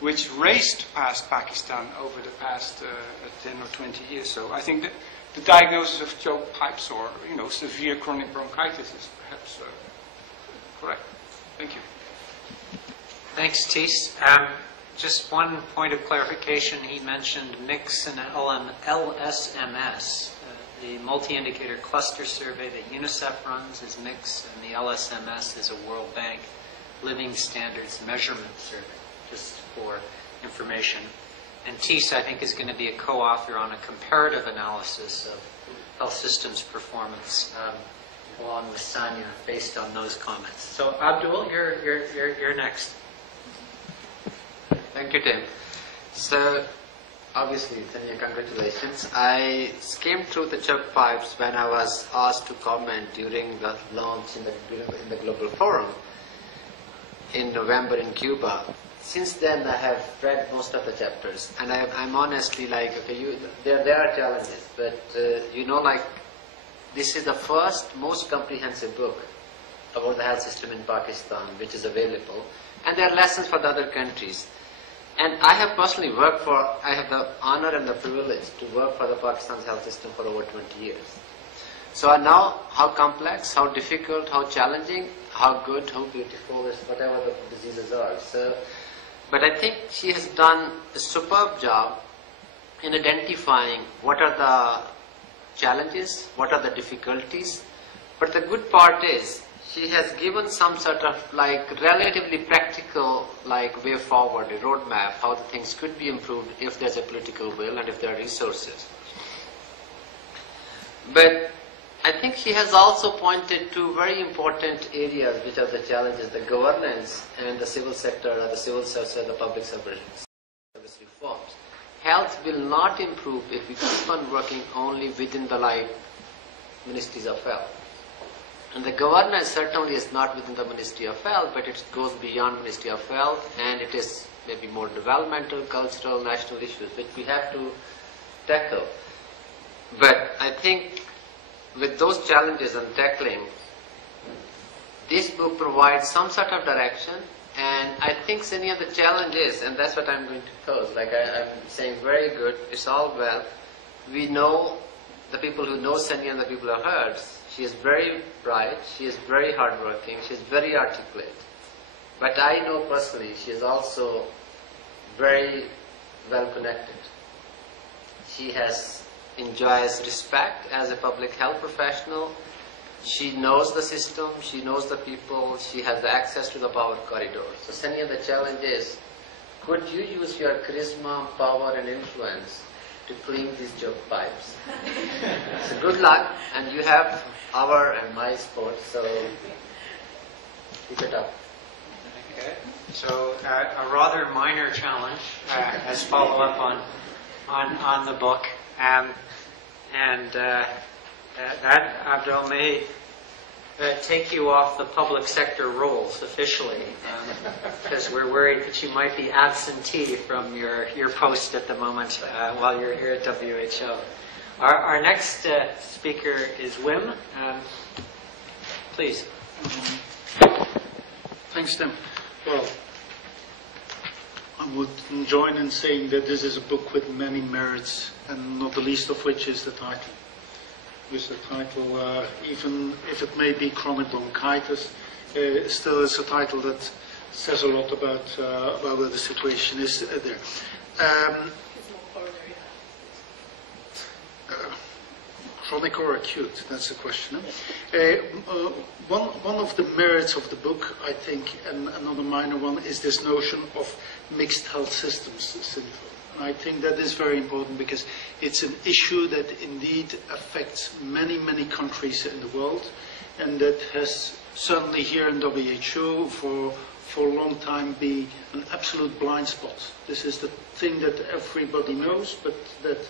which raced past Pakistan over the past 10 or 20 years. So I think that the diagnosis of choked pipes or severe chronic bronchitis is perhaps correct. Thank you. Thanks, Tis. Just one point of clarification. He mentioned MIX and LSMS. The multi-indicator cluster survey that UNICEF runs is MIX, and the LSMS is a World Bank Living Standards Measurement Survey, just for information. And Tis, I think, is going to be a co-author on a comparative analysis of health systems performance, along with Sanya, based on those comments. So, Abdul, you're next. Thank you, Tim. So, obviously, Tanya, congratulations. I skimmed through the choked pipes when I was asked to comment during the launch in the Global Forum in November in Cuba. Since then, I have read most of the chapters, and I'm honestly like, okay, there are challenges, but this is the first, most comprehensive book about the health system in Pakistan, which is available, and there are lessons for the other countries. And I have personally I have the honor and the privilege to work for the Pakistan's health system for over 20 years. So I know how complex, how difficult, how challenging, how good, how beautiful, whatever the diseases are. But I think she has done a superb job in identifying what are the challenges, what are the difficulties. But the good part is she has given some sort of relatively practical way forward, a roadmap, how the things could be improved if there's a political will and if there are resources. But I think she has also pointed to very important areas which are the challenges, the governance and the civil sector or the civil sector, the public service reforms. Health will not improve if we keep on working only within the ministries of health. And the governance certainly is not within the Ministry of Health, but it goes beyond Ministry of Health, and it is maybe more developmental, cultural, national issues which we have to tackle. But I think with those challenges and tackling, this book provides some sort of direction, and I think any of the challenges, and that's what I'm going to pose, I'm saying very good, it's all well. We know, the people who know Sanya and the people who heard, she is very bright, she is very hardworking, she is very articulate. But I know personally she is also very well connected. She enjoys respect as a public health professional. She knows the system, she knows the people, she has the access to the power corridor. So Sanya, the challenge is, could you use your charisma, power and influence to clean these choked pipes? So good luck, and you have our and my support, so keep it up. Okay. So a rather minor challenge as follow-up on the book. And that, Abdel, may take you off the public sector rolls officially, because we're worried that you might be absentee from your post at the moment while you're here at WHO. Our next speaker is Wim. Please. Thanks, Tim. Well, I would join in saying that this is a book with many merits, and not the least of which is the title. With the title, even if it may be chronic bronchitis, still is a title that says a lot about where the situation is there. Chronic or acute? That's the question. One of the merits of the book, I think, and another minor one, is this notion of mixed health systems syndrome. And I think that is very important because it's an issue that indeed affects many, many countries in the world, and that has certainly here in WHO for a long time been an absolute blind spot. This is the thing that everybody knows, but that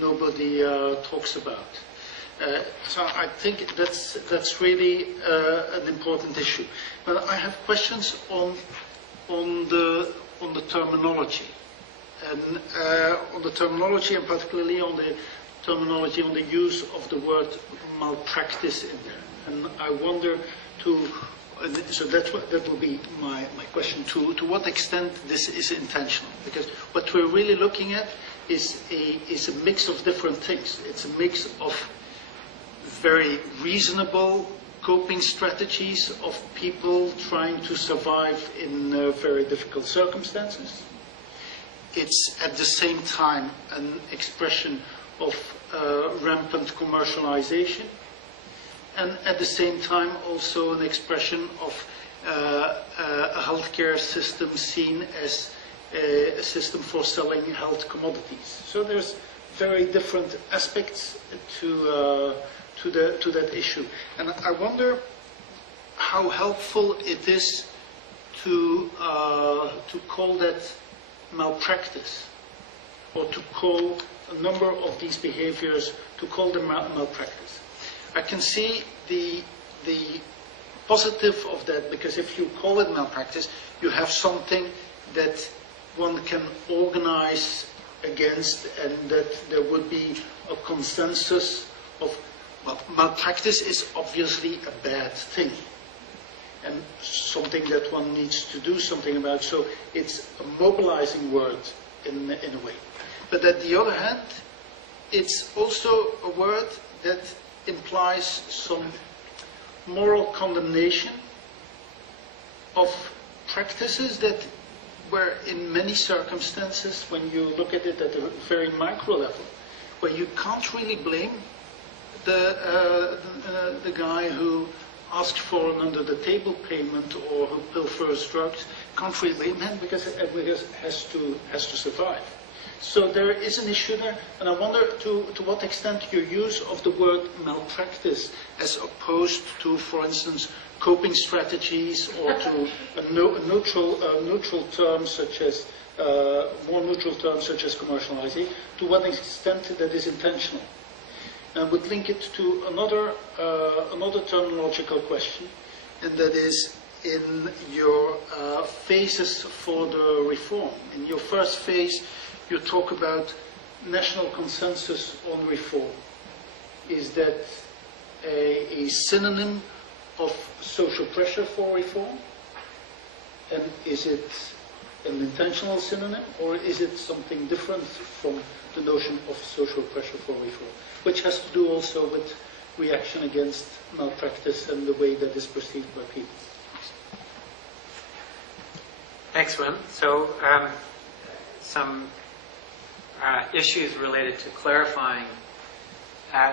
nobody talks about. So I think that's really an important issue. But I have questions on the terminology, and on the terminology, and particularly on the terminology on the use of the word malpractice in there. And I wonder so that will be my question, to what extent this is intentional, because what we're really looking at is a mix of different things. It's a mix of very reasonable coping strategies of people trying to survive in very difficult circumstances. It's at the same time an expression of rampant commercialization, and at the same time also an expression of a healthcare system seen as a system for selling health commodities. So there's very different aspects to that issue. And I wonder how helpful it is to call that malpractice, or to call a number of these behaviors, to call them malpractice. I can see the positive of that, because if you call it malpractice, you have something that one can organize against, and that there would be a consensus of, well, malpractice is obviously a bad thing, and something that one needs to do something about. So it's a mobilizing word in a way. But at the other hand, it's also a word that implies some moral condemnation of practices that were in many circumstances, when you look at it at a very micro level, where you can't really blame the guy who asked for an under-the-table payment or who pilfers drugs. Can't really blame him because has to survive. So there is an issue there, and I wonder to what extent your use of the word malpractice, as opposed to, for instance, coping strategies, or to a neutral term such as more neutral terms such as commercializing, to what extent that is intentional. And I would link it to another terminological question, and that is in your phases for the reform. In your first phase, you talk about national consensus on reform. Is that a synonym of social pressure for reform? And is it an intentional synonym, or is it something different from the notion of social pressure for reform, which has to do also with reaction against malpractice and the way that is perceived by people? Thanks, Wim. So some issues related to clarifying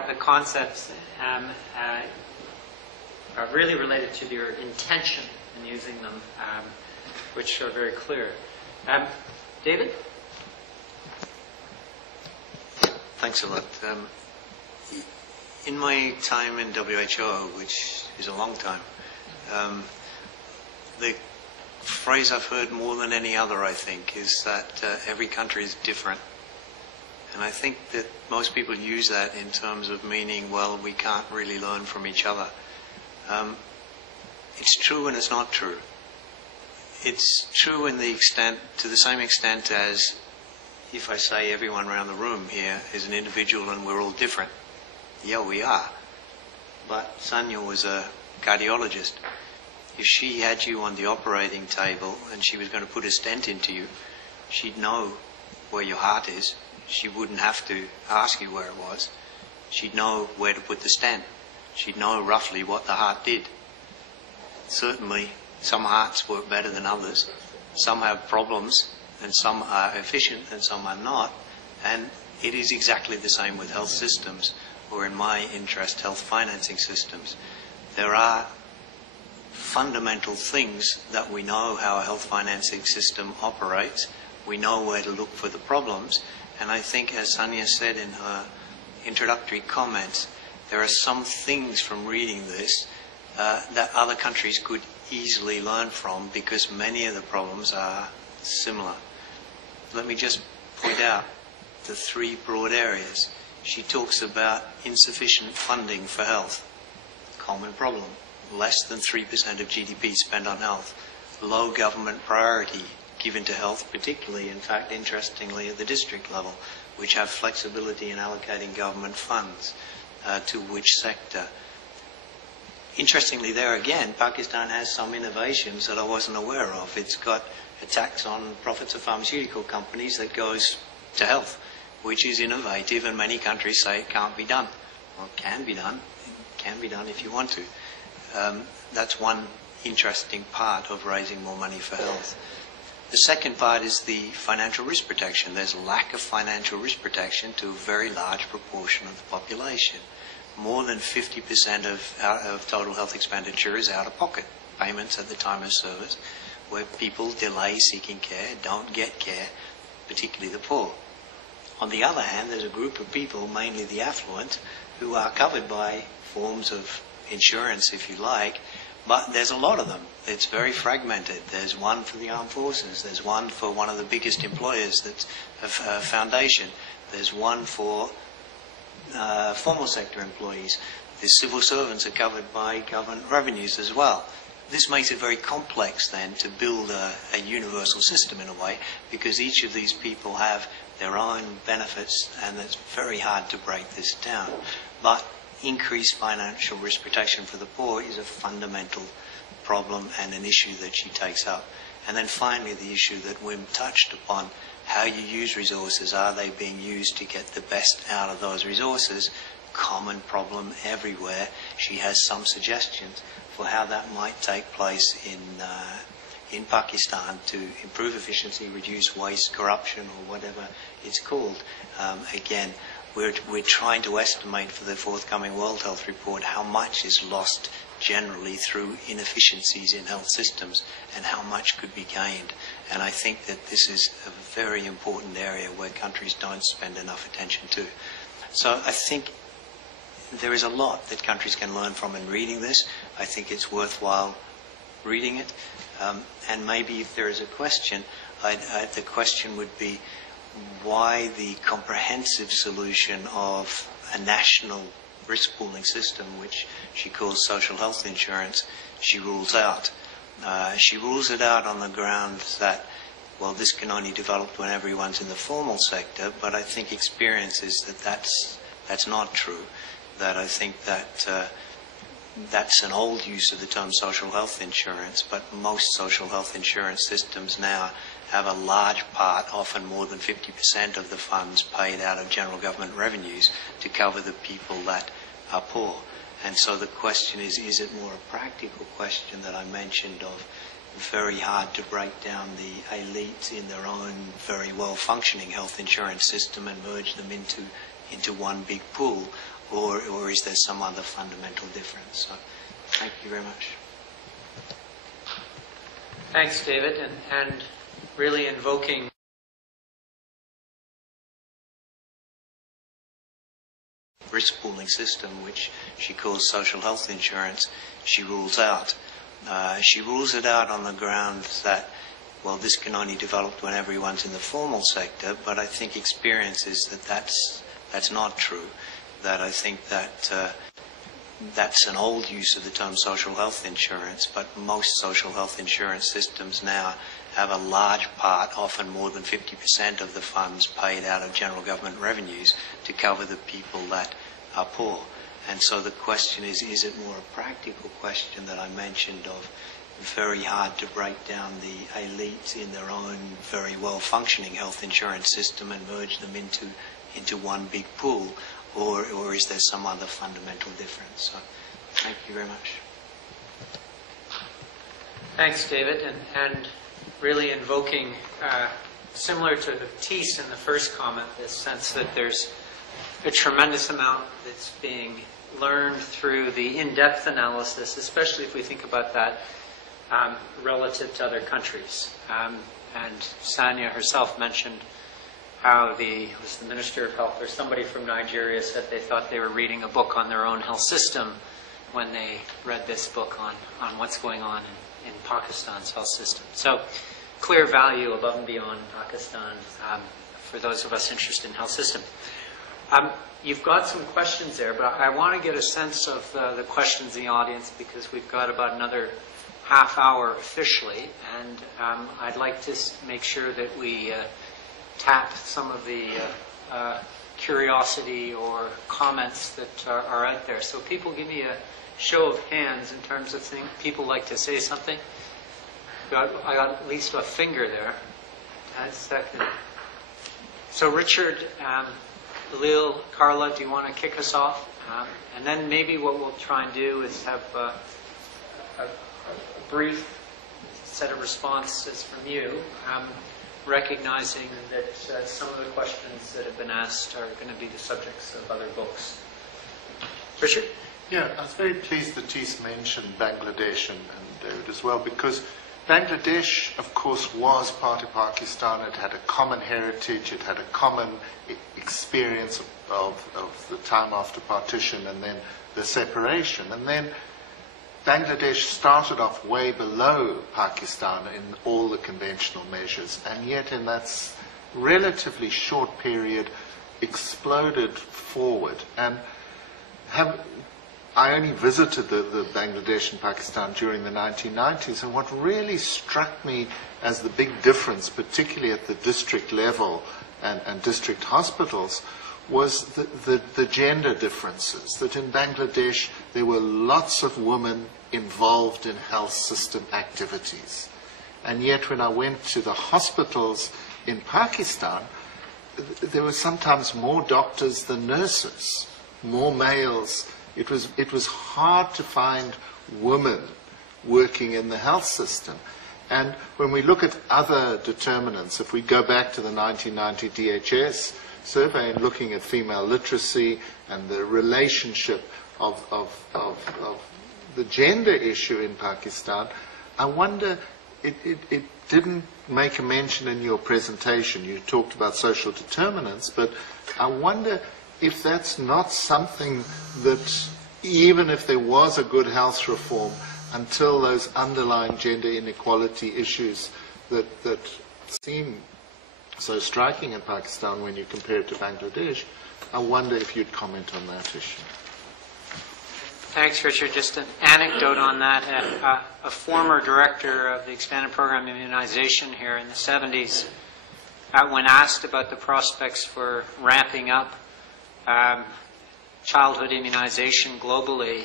the concepts are really related to your intention in using them, which are very clear. David? Thanks a lot. In my time in WHO, which is a long time, the phrase I've heard more than any other, I think, is that every country is different. And I think that most people use that in terms of meaning, well, we can't really learn from each other. It's true and it's not true. It's true in the extent, to the same extent as if I say everyone around the room here is an individual and we're all different. Yeah, we are. But Sanya was a cardiologist. If she had you on the operating table and she was going to put a stent into you, she'd know where your heart is. She wouldn't have to ask you where it was. She'd know where to put the stent. She'd know roughly what the heart did. Certainly, some hearts work better than others. Some have problems, and some are efficient, and some are not. And it is exactly the same with health systems, or in my interest, health financing systems. There are fundamental things that we know how a health financing system operates. We know where to look for the problems. And I think, as Sanya said in her introductory comments, there are some things from reading this that other countries could easily learn from, because many of the problems are similar. Let me just point out the three broad areas. She talks about insufficient funding for health. Common problem. Less than 3% of GDP spent on health. Low government priority given to health, particularly, in fact, interestingly, at the district level, which have flexibility in allocating government funds to which sector. Interestingly, there again, Pakistan has some innovations that I wasn't aware of. It's got a tax on profits of pharmaceutical companies that goes to health, which is innovative, and many countries say it can't be done. Well, it can be done. It can be done if you want to. That's one interesting part of raising more money for health. The second part is the financial risk protection. There's a lack of financial risk protection to a very large proportion of the population. More than 50% of total health expenditure is out of pocket payments at the time of service, where people delay seeking care, don't get care, particularly the poor. On the other hand, there's a group of people, mainly the affluent, who are covered by forms of insurance, if you like, but there's a lot of them. It's very fragmented. There's one for the armed forces. There's one for one of the biggest employers, that's a foundation. There's one for formal sector employees. The civil servants are covered by government revenues as well. This makes it very complex then to build a universal system in a way, because each of these people have their own benefits, and it's very hard to break this down. But increased financial risk protection for the poor is a fundamental problem and an issue that she takes up. And then finally, the issue that Wim touched upon, how you use resources. Are they being used to get the best out of those resources? Common problem everywhere. She has some suggestions for how that might take place in Pakistan to improve efficiency, reduce waste, corruption, or whatever it's called. Again, we're trying to estimate for the forthcoming World Health Report how much is lost generally through inefficiencies in health systems and how much could be gained. And I think that this is a very important area where countries don't spend enough attention to. So I think there is a lot that countries can learn from in reading this. I think it's worthwhile reading it. And maybe if there is a question, the question would be why the comprehensive solution of a national risk pooling system, which she calls social health insurance, she rules out. She rules it out on the grounds that, well, this can only develop when everyone's in the formal sector, but I think experience is that that's not true. That I think that that's an old use of the term social health insurance, but most social health insurance systems now have a large part, often more than 50% of the funds paid out of general government revenues to cover the people that are poor. And so the question is it more a practical question that I mentioned of very hard to break down the elite in their own very well-functioning health insurance system and merge them into one big pool, or is there some other fundamental difference? So thank you very much. Thanks, David, and really invoking risk pooling system, which she calls social health insurance, she rules out. She rules it out on the grounds that, well, this can only develop when everyone's in the formal sector, but I think experience is that that's not true. That I think that that's an old use of the term social health insurance, but most social health insurance systems now have a large part, often more than 50% of the funds paid out of general government revenues to cover the people that are poor. And so the question is it more a practical question that I mentioned of very hard to break down the elites in their own very well-functioning health insurance system and merge them into one big pool, or is there some other fundamental difference? So thank you very much. Thanks, David, and really invoking, similar to the Thies in the first comment, this sense that there's a tremendous amount that's being learned through the in-depth analysis, especially if we think about that relative to other countries. And Sanya herself mentioned how was the Minister of Health or somebody from Nigeria said they thought they were reading a book on their own health system when they read this book on what's going on in Pakistan's health system. So clear value above and beyond Pakistan for those of us interested in health system. You've got some questions there, but I want to get a sense of the questions in the audience because we've got about another half hour officially, and I'd like to make sure that we tap some of the curiosity or comments that are out there. So people give me a show of hands in terms of people like to say something. I got at least a finger there. A second. So Richard, Lil, Carla, do you want to kick us off? And then maybe what we'll try and do is have a brief set of responses from you, recognizing that some of the questions that have been asked are going to be the subjects of other books. Richard? Yeah, I was very pleased that Thies mentioned Bangladesh and David as well, because Bangladesh, of course, was part of Pakistan. It had a common heritage. It had a common experience of the time after partition and then the separation. And then Bangladesh started off way below Pakistan in all the conventional measures, and yet in that relatively short period exploded forward. And I only visited the Bangladesh and Pakistan during the 1990s, and what really struck me as the big difference, particularly at the district level and district hospitals, was the gender differences. That in Bangladesh there were lots of women involved in health system activities. And yet when I went to the hospitals in Pakistan, there were sometimes more doctors than nurses, more males. It was hard to find women working in the health system. And when we look at other determinants, if we go back to the 1990 DHS survey and looking at female literacy and the relationship of the gender issue in Pakistan, I wonder, it didn't make a mention in your presentation. You talked about social determinants, but I wonder if that's not something that, even if there was a good health reform, until those underlying gender inequality issues that seem so striking in Pakistan when you compare it to Bangladesh, I wonder if you'd comment on that issue. Thanks, Richard. Just an anecdote on that. A former director of the expanded program of immunization here in the 70s, when asked about the prospects for ramping up childhood immunization globally,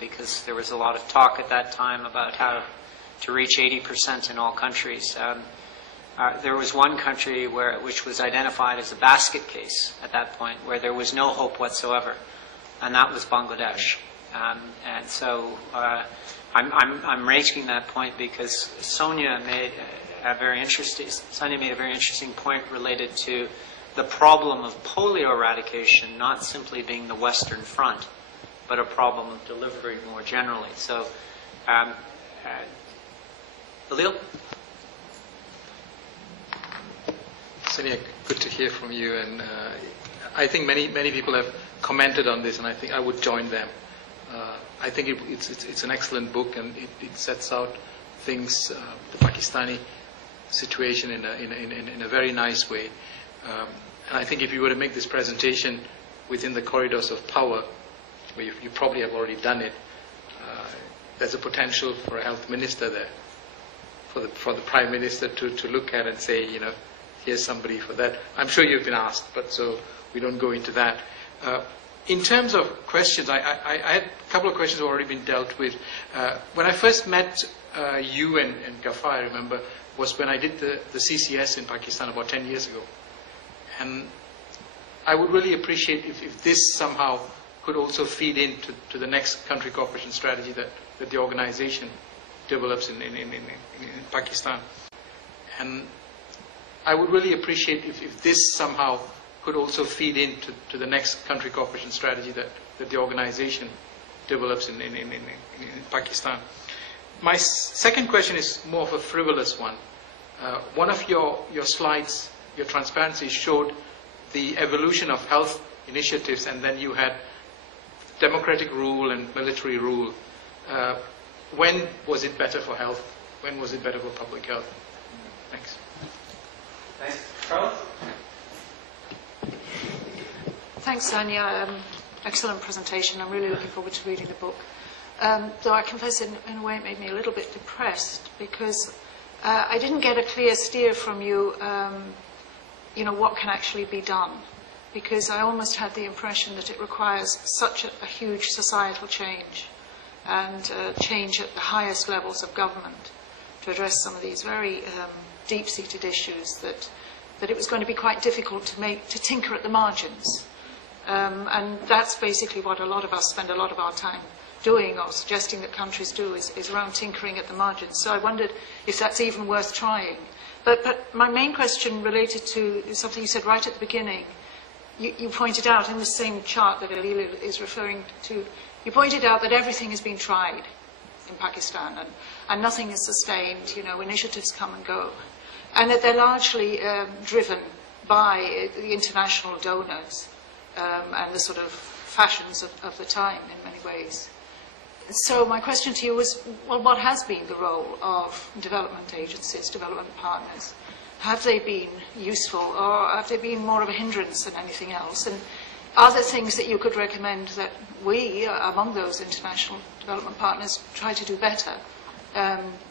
because there was a lot of talk at that time about how to reach 80% in all countries. There was one country which was identified as a basket case at that point, where there was no hope whatsoever, and that was Bangladesh. And so I'm raising that point because Sonia made a very interesting point related to the problem of polio eradication not simply being the Western Front, but a problem of delivery more generally. So, Alil? Sonia, good to hear from you. And I think many people have commented on this, and I think I would join them. I think it's an excellent book, and it sets out things, the Pakistani situation in a very nice way. And I think if you were to make this presentation within the corridors of power, where you probably have already done it, there's a potential for a health minister there, for the Prime Minister to look at and say, you know, here's somebody for that. I'm sure you've been asked, but so we don't go into that. In terms of questions, I had a couple of questions that have already been dealt with. When I first met you and Ghaffar, I remember, was when I did the CCS in Pakistan about 10 years ago. And I would really appreciate if this somehow could also feed into the next country cooperation strategy that the organization develops in Pakistan. And I would really appreciate if this somehow could also feed into the next country cooperation strategy that the organization develops in Pakistan. My second question is more of a frivolous one. One of your slides, your transparency, showed the evolution of health initiatives, and then you had democratic rule and military rule. When was it better for health? When was it better for public health? Thanks. Thanks. Charles? Thanks, Sanya. Excellent presentation. I'm really looking forward to reading the book. Though I confess in a way it made me a little bit depressed because I didn't get a clear steer from you, you know, what can actually be done. Because I almost had the impression that it requires such a huge societal change and change at the highest levels of government to address some of these very deep-seated issues that it was going to be quite difficult to tinker at the margins. And that's basically what a lot of us spend a lot of our time doing, or suggesting that countries do, is around tinkering at the margins. So I wondered if that's even worth trying. But my main question related to something you said right at the beginning. You pointed out in the same chart that Alila is referring to, you pointed out that everything has been tried in Pakistan and nothing is sustained, you know, initiatives come and go. And that they're largely driven by the international donors and the sort of fashions of the time in many ways. So my question to you was, well, what has been the role of development agencies, development partners? Have they been useful, or have they been more of a hindrance than anything else? And are there things that you could recommend that we, among those international development partners, try to do better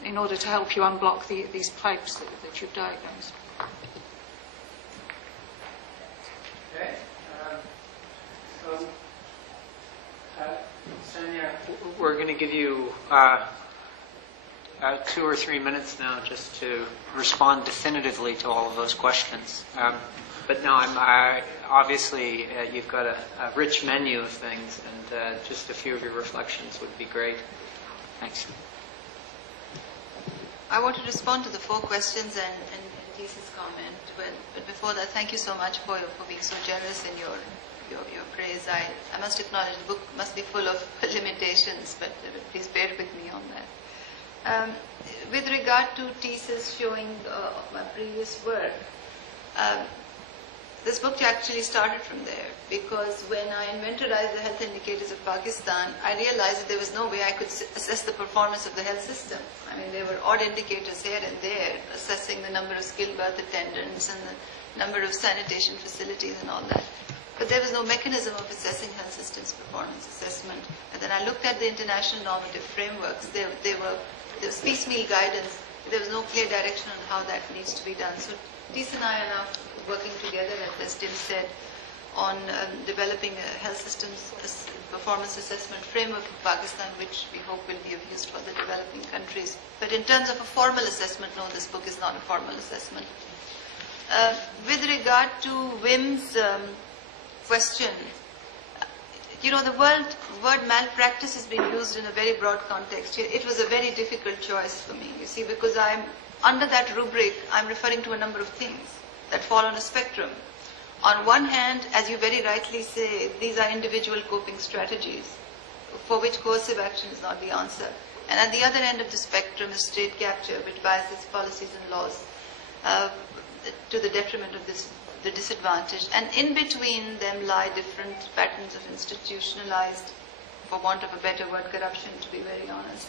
in order to help you unblock these pipes that you've diagnosed? Okay. So, Sanya, we're going to give you 2 or 3 minutes now just to respond definitively to all of those questions. But no, obviously you've got a rich menu of things, and just a few of your reflections would be great. Thanks. I want to respond to the 4 questions and Thesis comment. But before that, thank you so much for being so generous in your praise. I must acknowledge the book must be full of limitations, but please bear with me on that. With regard to thesis showing of my previous work, this book actually started from there, because when I inventorized the health indicators of Pakistan, I realized that there was no way I could assess the performance of the health system. I mean, there were odd indicators here and there, assessing the number of skilled birth attendants and the number of sanitation facilities and all that. But there was no mechanism of assessing health systems performance assessment. And then I looked at the international normative frameworks. There was piecemeal guidance. There was no clear direction on how that needs to be done. So Tis and I are now working together, as Tim said, on developing a health systems performance assessment framework in Pakistan, which we hope will be of use for the developing countries. But in terms of a formal assessment, no, this book is not a formal assessment. With regard to Wim's question, you know, the word malpractice has been used in a very broad context. It was a very difficult choice for me, you see, because under that rubric, I'm referring to a number of things that fall on a spectrum. On one hand, as you very rightly say, these are individual coping strategies for which coercive action is not the answer. And at the other end of the spectrum is state capture, which biases policies and laws to the detriment of the disadvantaged. And in between them lie different patterns of institutionalized for want of a better word, corruption, to be very honest.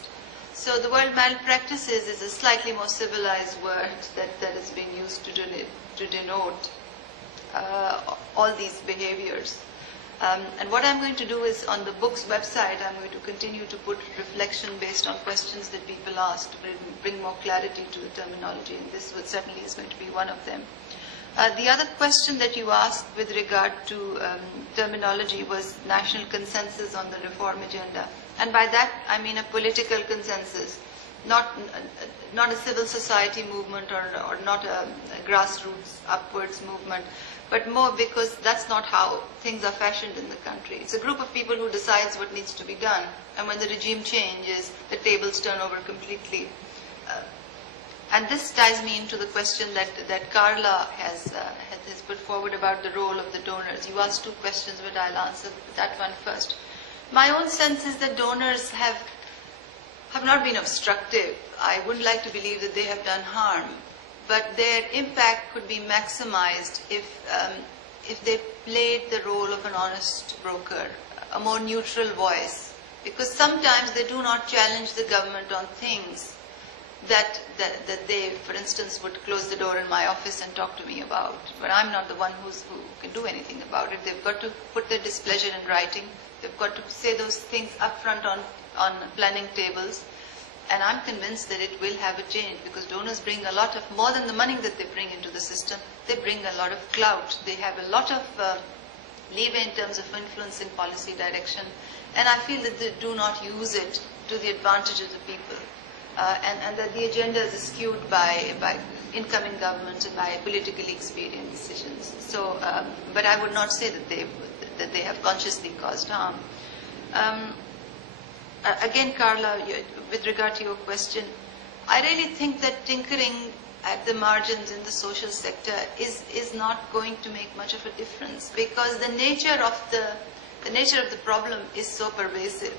So the word malpractices is a slightly more civilized word that is being used to denote all these behaviors. And what I'm going to do is, on the book's website, I'm going to continue to put reflection based on questions that people ask to bring more clarity to the terminology, and this certainly is going to be one of them. The other question that you asked with regard to terminology was national consensus on the reform agenda. And by that, I mean a political consensus, not a civil society movement or not a grassroots upwards movement, but more because that's not how things are fashioned in the country. It's a group of people who decides what needs to be done, and when the regime changes, the tables turn over completely. And this ties me into the question that Carla has put forward about the role of the donors. You asked two questions, but I'll answer that one first. My own sense is that donors have not been obstructive. I wouldn't like to believe that they have done harm, but their impact could be maximized if they played the role of an honest broker, a more neutral voice, because sometimes they do not challenge the government on things that they, for instance, would close the door in my office and talk to me about. But I'm not the one who can do anything about it. They've got to put their displeasure in writing. They've got to say those things up front on planning tables. And I'm convinced that it will have a change, because donors bring a lot of, more than the money that they bring into the system, they bring a lot of clout. They have a lot of leeway in terms of influencing policy direction. And I feel that they do not use it to the advantage of the people. And that the agenda is skewed by incoming governments and by politically expedient decisions. So, but I would not say that they have consciously caused harm. Again, Carla, with regard to your question, I really think that tinkering at the margins in the social sector is not going to make much of a difference, because the nature of the problem is so pervasive.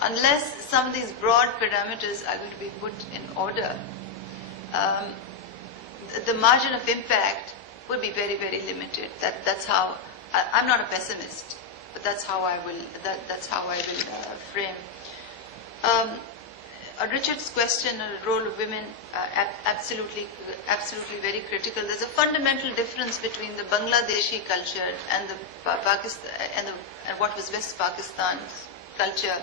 Unless some of these broad parameters are going to be put in order, the margin of impact will be very, very limited. That's how I'm not a pessimist, but that's how I will frame. Richard's question on the role of women, absolutely very critical. There's a fundamental difference between the Bangladeshi culture and the Pakistan and what was West Pakistan's culture.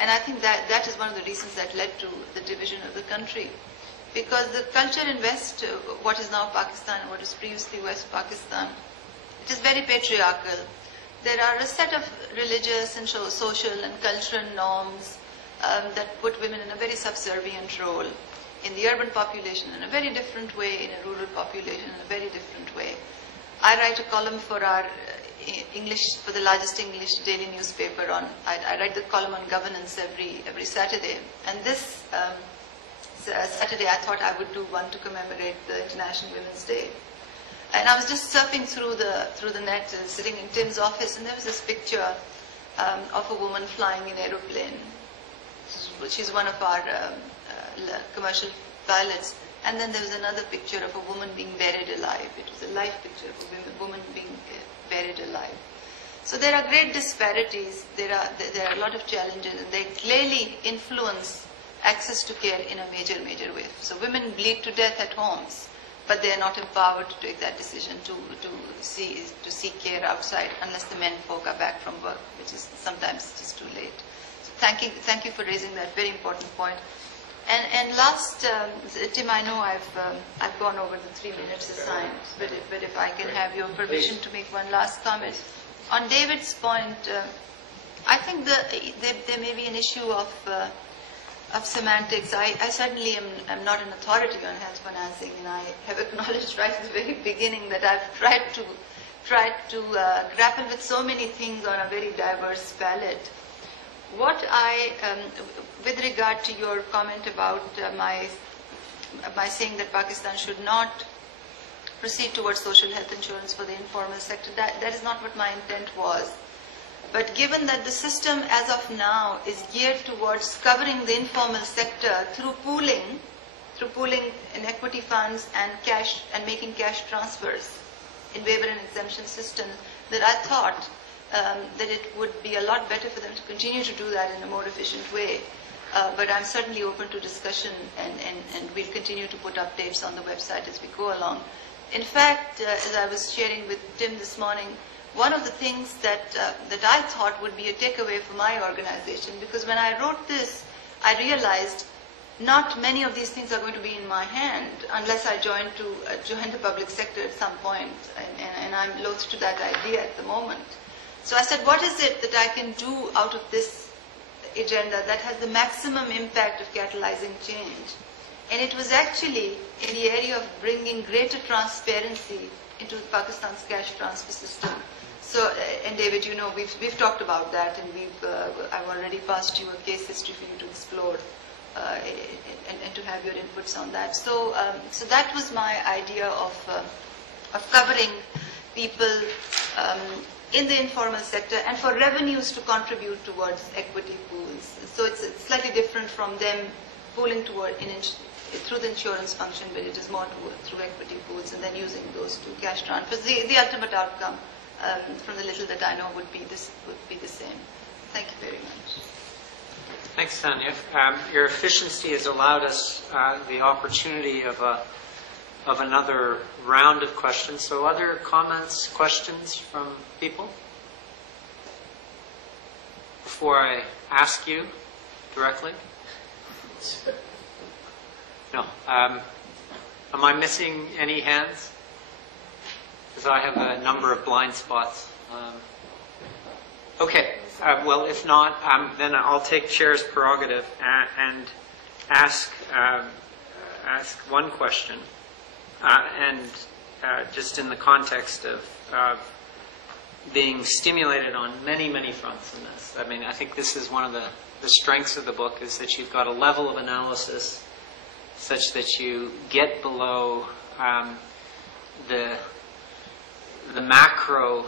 And I think that is one of the reasons that led to the division of the country. Because the culture in West, what is now Pakistan, what was previously West Pakistan, it is very patriarchal. There are a set of religious and social and cultural norms that put women in a very subservient role. In the urban population in a very different way, in a rural population in a very different way. I write a column for our for the largest English daily newspaper I write the column on governance every Saturday. And this Saturday I thought I would do one to commemorate the International Women's Day. And I was just surfing through the net, sitting in Tim's office, and there was this picture of a woman flying an aeroplane. She's one of our commercial pilots. And then there was another picture of a woman being buried alive. It was a life picture of a woman being buried alive. So there are great disparities. There are a lot of challenges, and they clearly influence access to care in a major way. So women bleed to death at homes, but they are not empowered to take that decision to seek care outside unless the men folk are back from work, which is sometimes just too late. So thank you for raising that very important point. And last, Tim, I know I've gone over the 3 minutes assigned, but if I can have your permission to make one last comment. On David's point, I think there may be an issue of semantics. I certainly am not an authority on health financing, and I have acknowledged right at the very beginning that I've tried to grapple with so many things on a very diverse palette. What with regard to your comment about my saying that Pakistan should not proceed towards social health insurance for the informal sector, that is not what my intent was. But given that the system as of now is geared towards covering the informal sector through pooling in equity funds and cash and making cash transfers in waiver and exemption systems, that I thought that it would be a lot better for them to continue to do that in a more efficient way. But I'm certainly open to discussion, and we'll continue to put updates on the website as we go along. In fact, as I was sharing with Tim this morning, one of the things that I thought would be a takeaway for my organization, because when I wrote this, I realized not many of these things are going to be in my hand unless I join the public sector at some point, and I'm loath to that idea at the moment. So I said, what is it that I can do out of this agenda that has the maximum impact of catalyzing change? And it was actually in the area of bringing greater transparency into Pakistan's cash transfer system. So, and David, you know, we've talked about that, and I've already passed you a case history for you to explore and to have your inputs on that. So, so that was my idea of covering people in the informal sector and for revenues to contribute towards equity pools. So it's slightly different from them pooling toward through the insurance function, but it is more through equity pools and then using those to cash transfers. The ultimate outcome, from the little that I know, would be the same. Thank you very much. Thanks, Tanya. Your efficiency has allowed us the opportunity of another round of questions. So other comments, questions from people? Before I ask you directly? No. Am I missing any hands? Because I have a number of blind spots. Okay. Well, if not, then I'll take chair's prerogative and ask one question. And just in the context of being stimulated on many, many fronts in this. I mean, I think this is one of the strengths of the book, is that you've got a level of analysis such that you get below the macro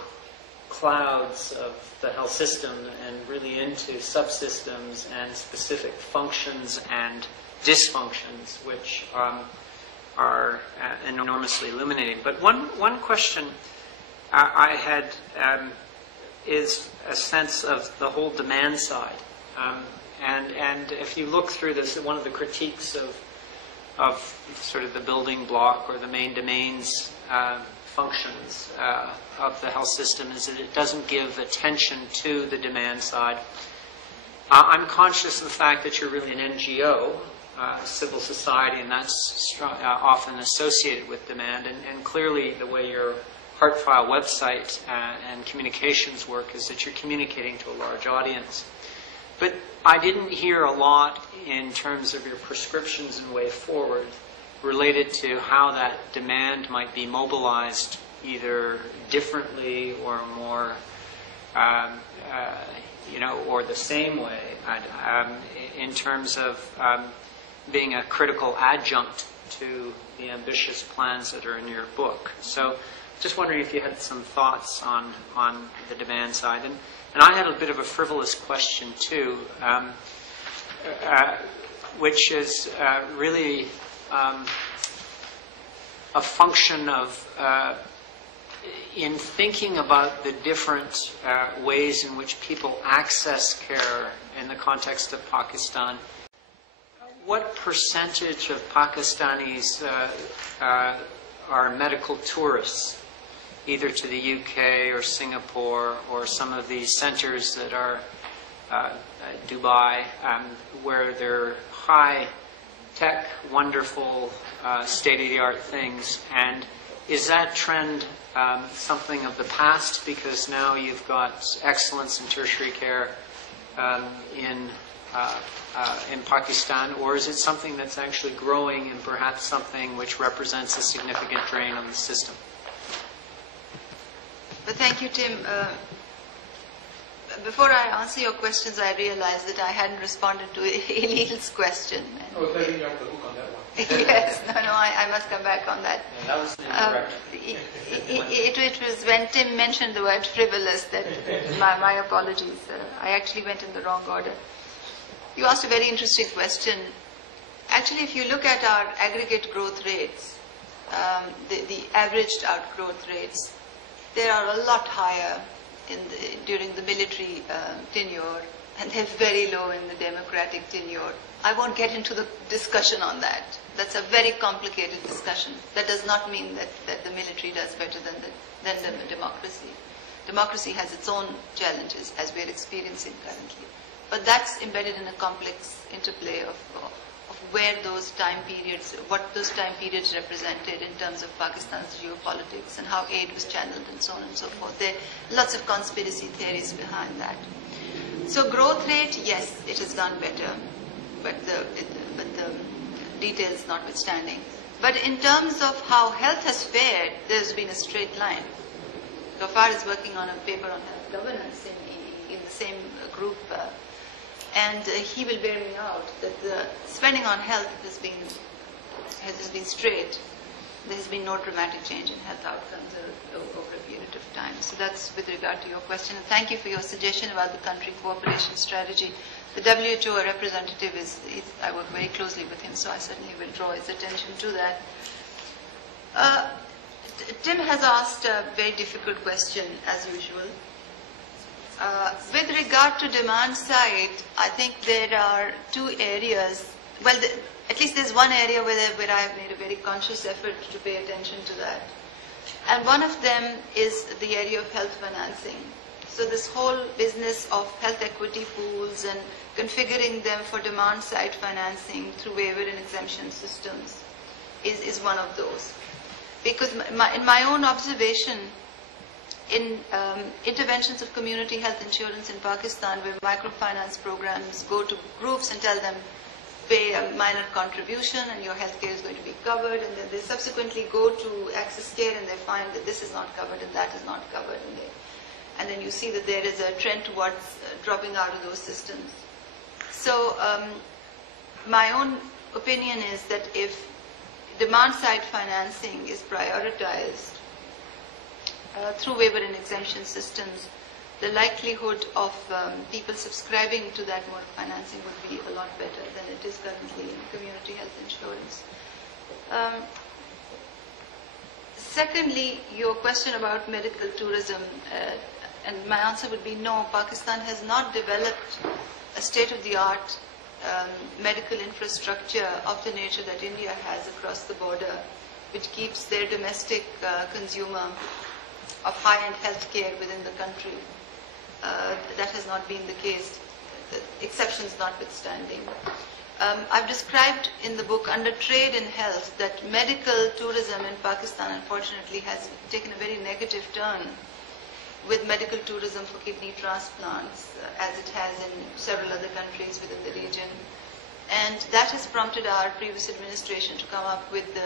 clouds of the health system and really into subsystems and specific functions and dysfunctions, which are enormously illuminating. But one question I had is a sense of the whole demand side. And if you look through this, one of the critiques of sort of the building block or the main domains functions of the health system is that it doesn't give attention to the demand side. I'm conscious of the fact that you're really an NGO, civil society, and that's often associated with demand. And clearly the way your Heartfile website and communications work is that you're communicating to a large audience. But I didn't hear a lot in terms of your prescriptions and way forward related to how that demand might be mobilized either differently or more, or the same way in terms of being a critical adjunct to the ambitious plans that are in your book. So just wondering if you had some thoughts on the demand side. And I had a bit of a frivolous question too, which is really a function of in thinking about the different ways in which people access care in the context of Pakistan. What percentage of Pakistanis are medical tourists, either to the UK or Singapore or some of these centers that are Dubai, where they're high-tech, wonderful, state-of-the-art things? And is that trend something of the past because now you've got excellence in tertiary care in Pakistan, or is it something that's actually growing and perhaps something which represents a significant drain on the system? But thank you, Tim. Before I answer your questions, I realized that I hadn't responded to Elil's question. Oh, I think you have the hook on that one. Yes, no, I must come back on that. Yeah, that was incorrect. It was when Tim mentioned the word frivolous that my apologies. I actually went in the wrong order. You asked a very interesting question. Actually, if you look at our aggregate growth rates, the averaged out growth rates, they are a lot higher during the military tenure, and they're very low in the democratic tenure. I won't get into the discussion on that. That's a very complicated discussion. That does not mean that the military does better than the democracy. Democracy has its own challenges, as we're experiencing currently. But that's embedded in a complex interplay of where those time periods, what those time periods represented in terms of Pakistan's geopolitics and how aid was channeled and so on and so forth. There are lots of conspiracy theories behind that. So growth rate, yes, it has gone better, but the details notwithstanding. But in terms of how health has fared, there's been a straight line. Ghaffar is working on a paper on health governance in the same group, and he will bear me out that the spending on health has been straight. There has been no dramatic change in health outcomes over a period of time. So that's with regard to your question. And thank you for your suggestion about the country cooperation strategy. The WHO representative I work very closely with him, so I certainly will draw his attention to that. Tim has asked a very difficult question, as usual. With regard to demand side, I think there are two areas. Well, at least there's one area where I have made a very conscious effort to pay attention to that. And one of them is the area of health financing. So this whole business of health equity pools and configuring them for demand side financing through waiver and exemption systems is one of those. Because in my own observation, in interventions of community health insurance in Pakistan, where microfinance programs go to groups and tell them, pay a minor contribution and your health care is going to be covered, and then they subsequently go to access care and they find that this is not covered and that is not covered, and then you see that there is a trend towards dropping out of those systems. So my own opinion is that if demand side financing is prioritized through waiver and exemption systems, the likelihood of people subscribing to that mode of financing would be a lot better than it is currently in community health insurance. Secondly, your question about medical tourism, and my answer would be no. Pakistan has not developed a state-of-the-art medical infrastructure of the nature that India has across the border, which keeps their domestic consumer of high-end health care within the country. That has not been the case, exceptions notwithstanding. I've described in the book under trade and health that medical tourism in Pakistan unfortunately has taken a very negative turn with medical tourism for kidney transplants, as it has in several other countries within the region. And that has prompted our previous administration to come up with the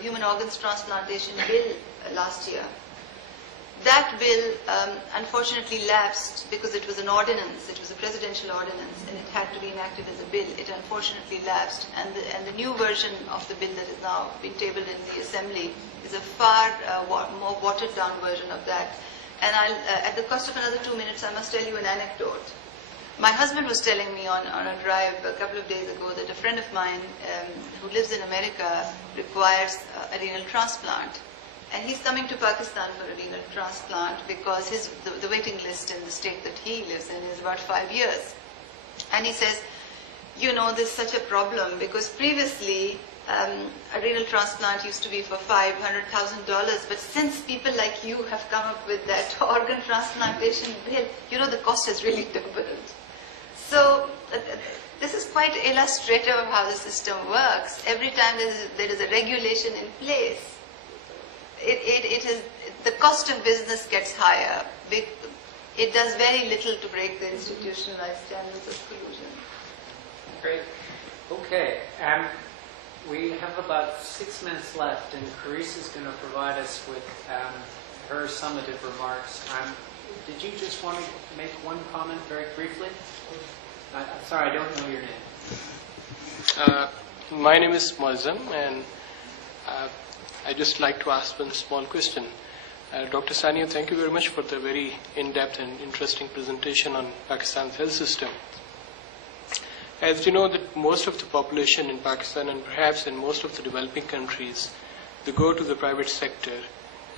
human organs transplantation bill last year. That bill unfortunately lapsed because it was an ordinance, it was a presidential ordinance, and it had to be enacted as a bill. It unfortunately lapsed, and the new version of the bill that is now being tabled in the Assembly is a far more watered down version of that. And at the cost of another 2 minutes, I must tell you an anecdote. My husband was telling me on a drive a couple of days ago that a friend of mine who lives in America requires a renal transplant. And he's coming to Pakistan for a renal transplant because the waiting list in the state that he lives in is about 5 years. And he says, you know, there's such a problem because previously a renal transplant used to be for $500,000, but since people like you have come up with that organ transplantation bill, you know, the cost has really doubled. So this is quite illustrative of how the system works. Every time there is a regulation in place, it is the cost of business gets higher. It does very little to break the institutionalized standards of collusion. Great. Okay. We have about 6 minutes left, and Carissa is going to provide us with her summative remarks. Did you just want to make one comment very briefly? I'm sorry, I don't know your name. My name is Muazzam, and I'd just like to ask one small question. Dr. Sania, thank you very much for the very in-depth and interesting presentation on Pakistan's health system. As you know, that most of the population in Pakistan and perhaps in most of the developing countries they go to the private sector.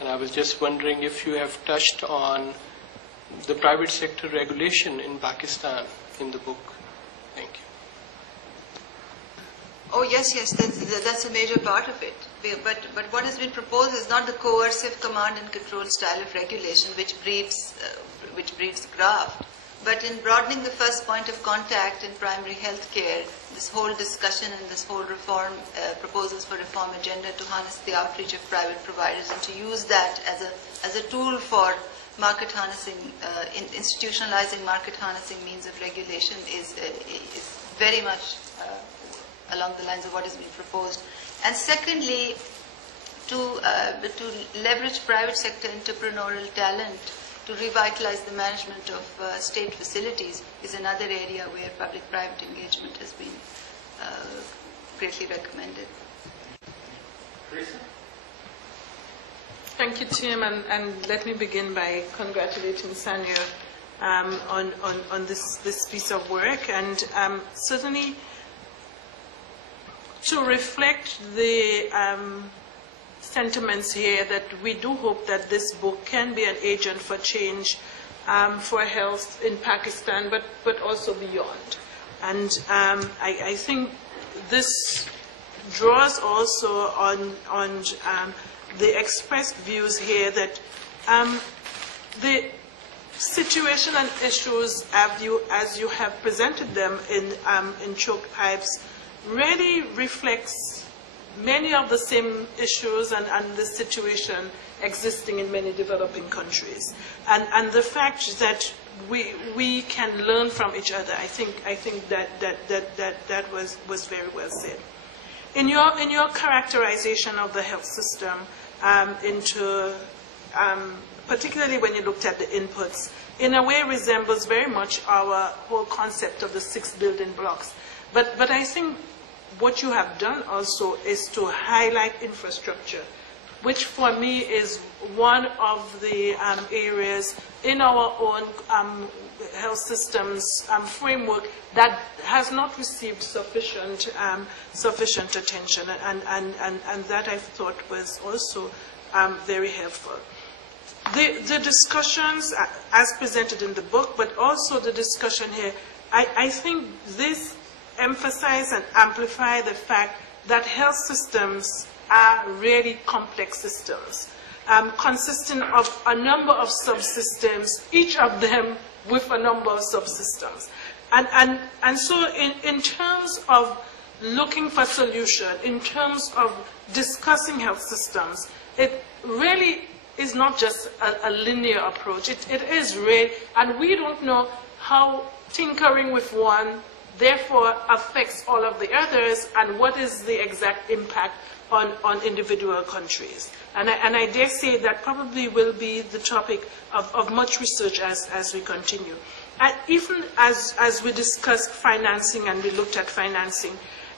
And I was just wondering if you have touched on the private sector regulation in Pakistan in the book. Thank you. Oh, yes, that's a major part of it. But what has been proposed is not the coercive command and control style of regulation, which breeds graft. But in broadening the first point of contact in primary health care, this whole discussion and this whole reform, proposals for reform agenda to harness the outreach of private providers and to use that as a tool for market harnessing, institutionalizing market harnessing means of regulation is very much along the lines of what has been proposed. And secondly, to leverage private sector entrepreneurial talent to revitalize the management of state facilities is another area where public-private engagement has been greatly recommended. Thank you, Tim, and let me begin by congratulating Sanya on this piece of work, and certainly to reflect the sentiments here that we do hope that this book can be an agent for change for health in Pakistan, but also beyond. And I think this draws also on the expressed views here that the situation and issues as you have presented them in Choked Pipes really reflects many of the same issues and the situation existing in many developing countries. And the fact that we can learn from each other, I think that was very well said. In your characterization of the health system, particularly when you looked at the inputs, in a way resembles very much our whole concept of the 6 building blocks. But I think what you have done also is to highlight infrastructure, which for me is one of the areas in our own health systems framework that has not received sufficient attention, and that I thought was also very helpful. The discussions as presented in the book, but also the discussion here, I think this emphasize and amplify the fact that health systems are really complex systems, consisting of a number of subsystems, each of them with a number of subsystems. And so in terms of looking for solution, in terms of discussing health systems, it really is not just a linear approach. It is real, and we don't know how tinkering with one therefore affects all of the others, and what is the exact impact on individual countries. And I dare say that probably will be the topic of much research as we continue. And even as we discussed financing, and we looked at financing,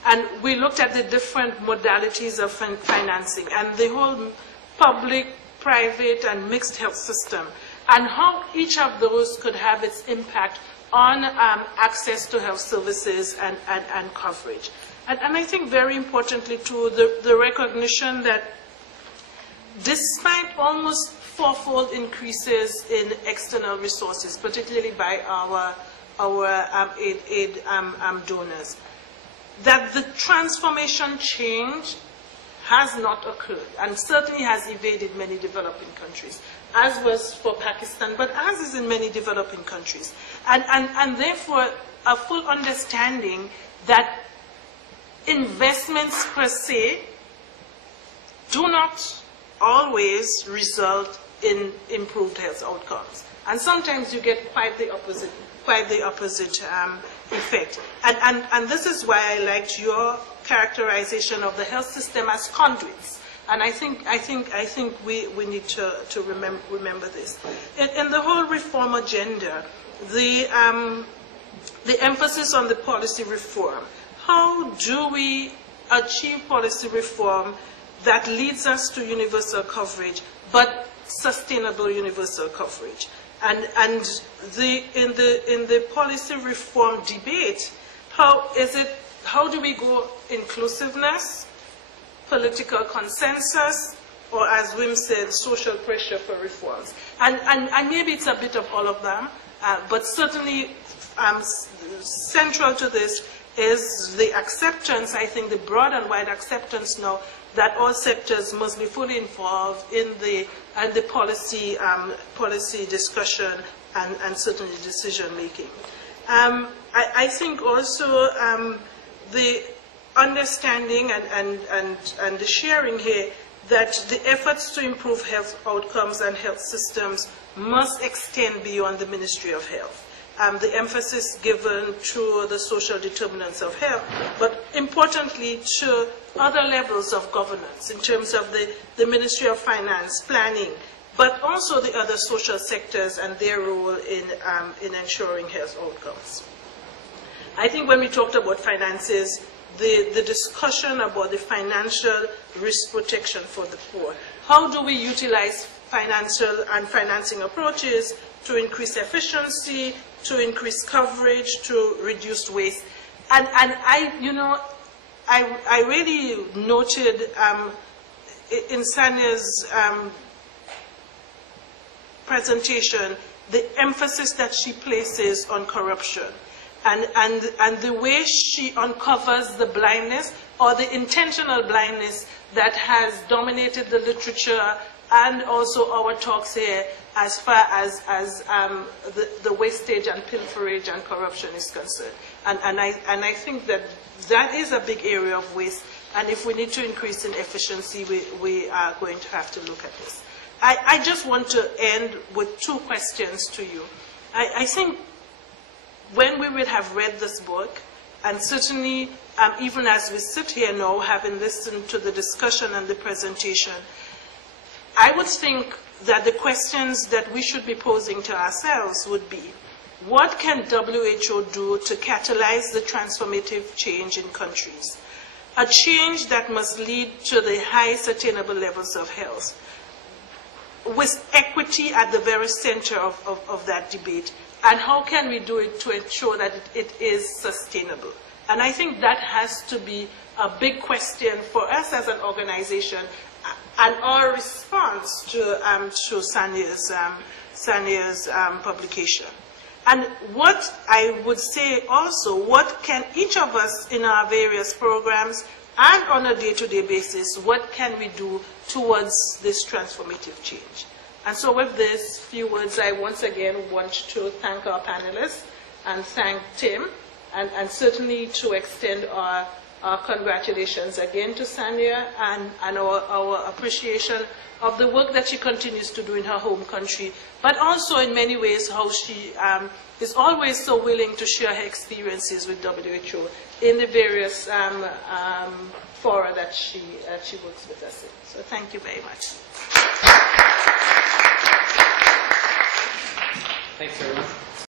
and we looked at the different modalities of financing, and the whole public, private, and mixed health system, and how each of those could have its impact on access to health services and coverage. And I think very importantly too, the recognition that despite almost fourfold increases in external resources, particularly by our aid donors, that the transformation change has not occurred, and certainly has evaded many developing countries, as was for Pakistan, but as is in many developing countries. And therefore, a full understanding that investments per se do not always result in improved health outcomes. And sometimes you get quite the opposite effect. And this is why I liked your characterization of the health system as conduits. And I think we need to remember this. In the whole reform agenda, the emphasis on the policy reform. How do we achieve policy reform that leads us to universal coverage, but sustainable universal coverage? And in the policy reform debate, how do we go inclusiveness, political consensus, or as Wim said, social pressure for reforms. And maybe it's a bit of all of them, but certainly central to this is the acceptance, I think the broad and wide acceptance now that all sectors must be fully involved in the policy discussion and certainly decision making. I think also the understanding and the sharing here that the efforts to improve health outcomes and health systems must extend beyond the Ministry of Health. The emphasis given to the social determinants of health, but importantly to other levels of governance in terms of the Ministry of Finance, planning, but also the other social sectors and their role in ensuring health outcomes. I think when we talked about finances, the discussion about the financial risk protection for the poor. How do we utilize financial and financing approaches to increase efficiency, to increase coverage, to reduce waste? And I really noted in Sanya's presentation the emphasis that she places on corruption and the way she uncovers the blindness or the intentional blindness that has dominated the literature and also our talks here as far as the wastage and pilferage and corruption is concerned. And I think that is a big area of waste, and if we need to increase in efficiency, we are going to have to look at this. I just want to end with two questions to you. I think when we will have read this book, and certainly even as we sit here now, having listened to the discussion and the presentation, I would think that the questions that we should be posing to ourselves would be, what can WHO do to catalyze the transformative change in countries? A change that must lead to the high sustainable levels of health, with equity at the very center of that debate. And how can we do it to ensure that it is sustainable? And I think that has to be a big question for us as an organization, and our response to Sanya's publication. And what I would say also, what can each of us in our various programs and on a day-to-day basis, what can we do towards this transformative change? And so with these few words, I once again want to thank our panelists and thank Tim, and certainly to extend our congratulations again to Sanya and our appreciation of the work that she continues to do in her home country, but also in many ways how she is always so willing to share her experiences with WHO in the various fora that she works with us in. So thank you very much. Thanks, everyone.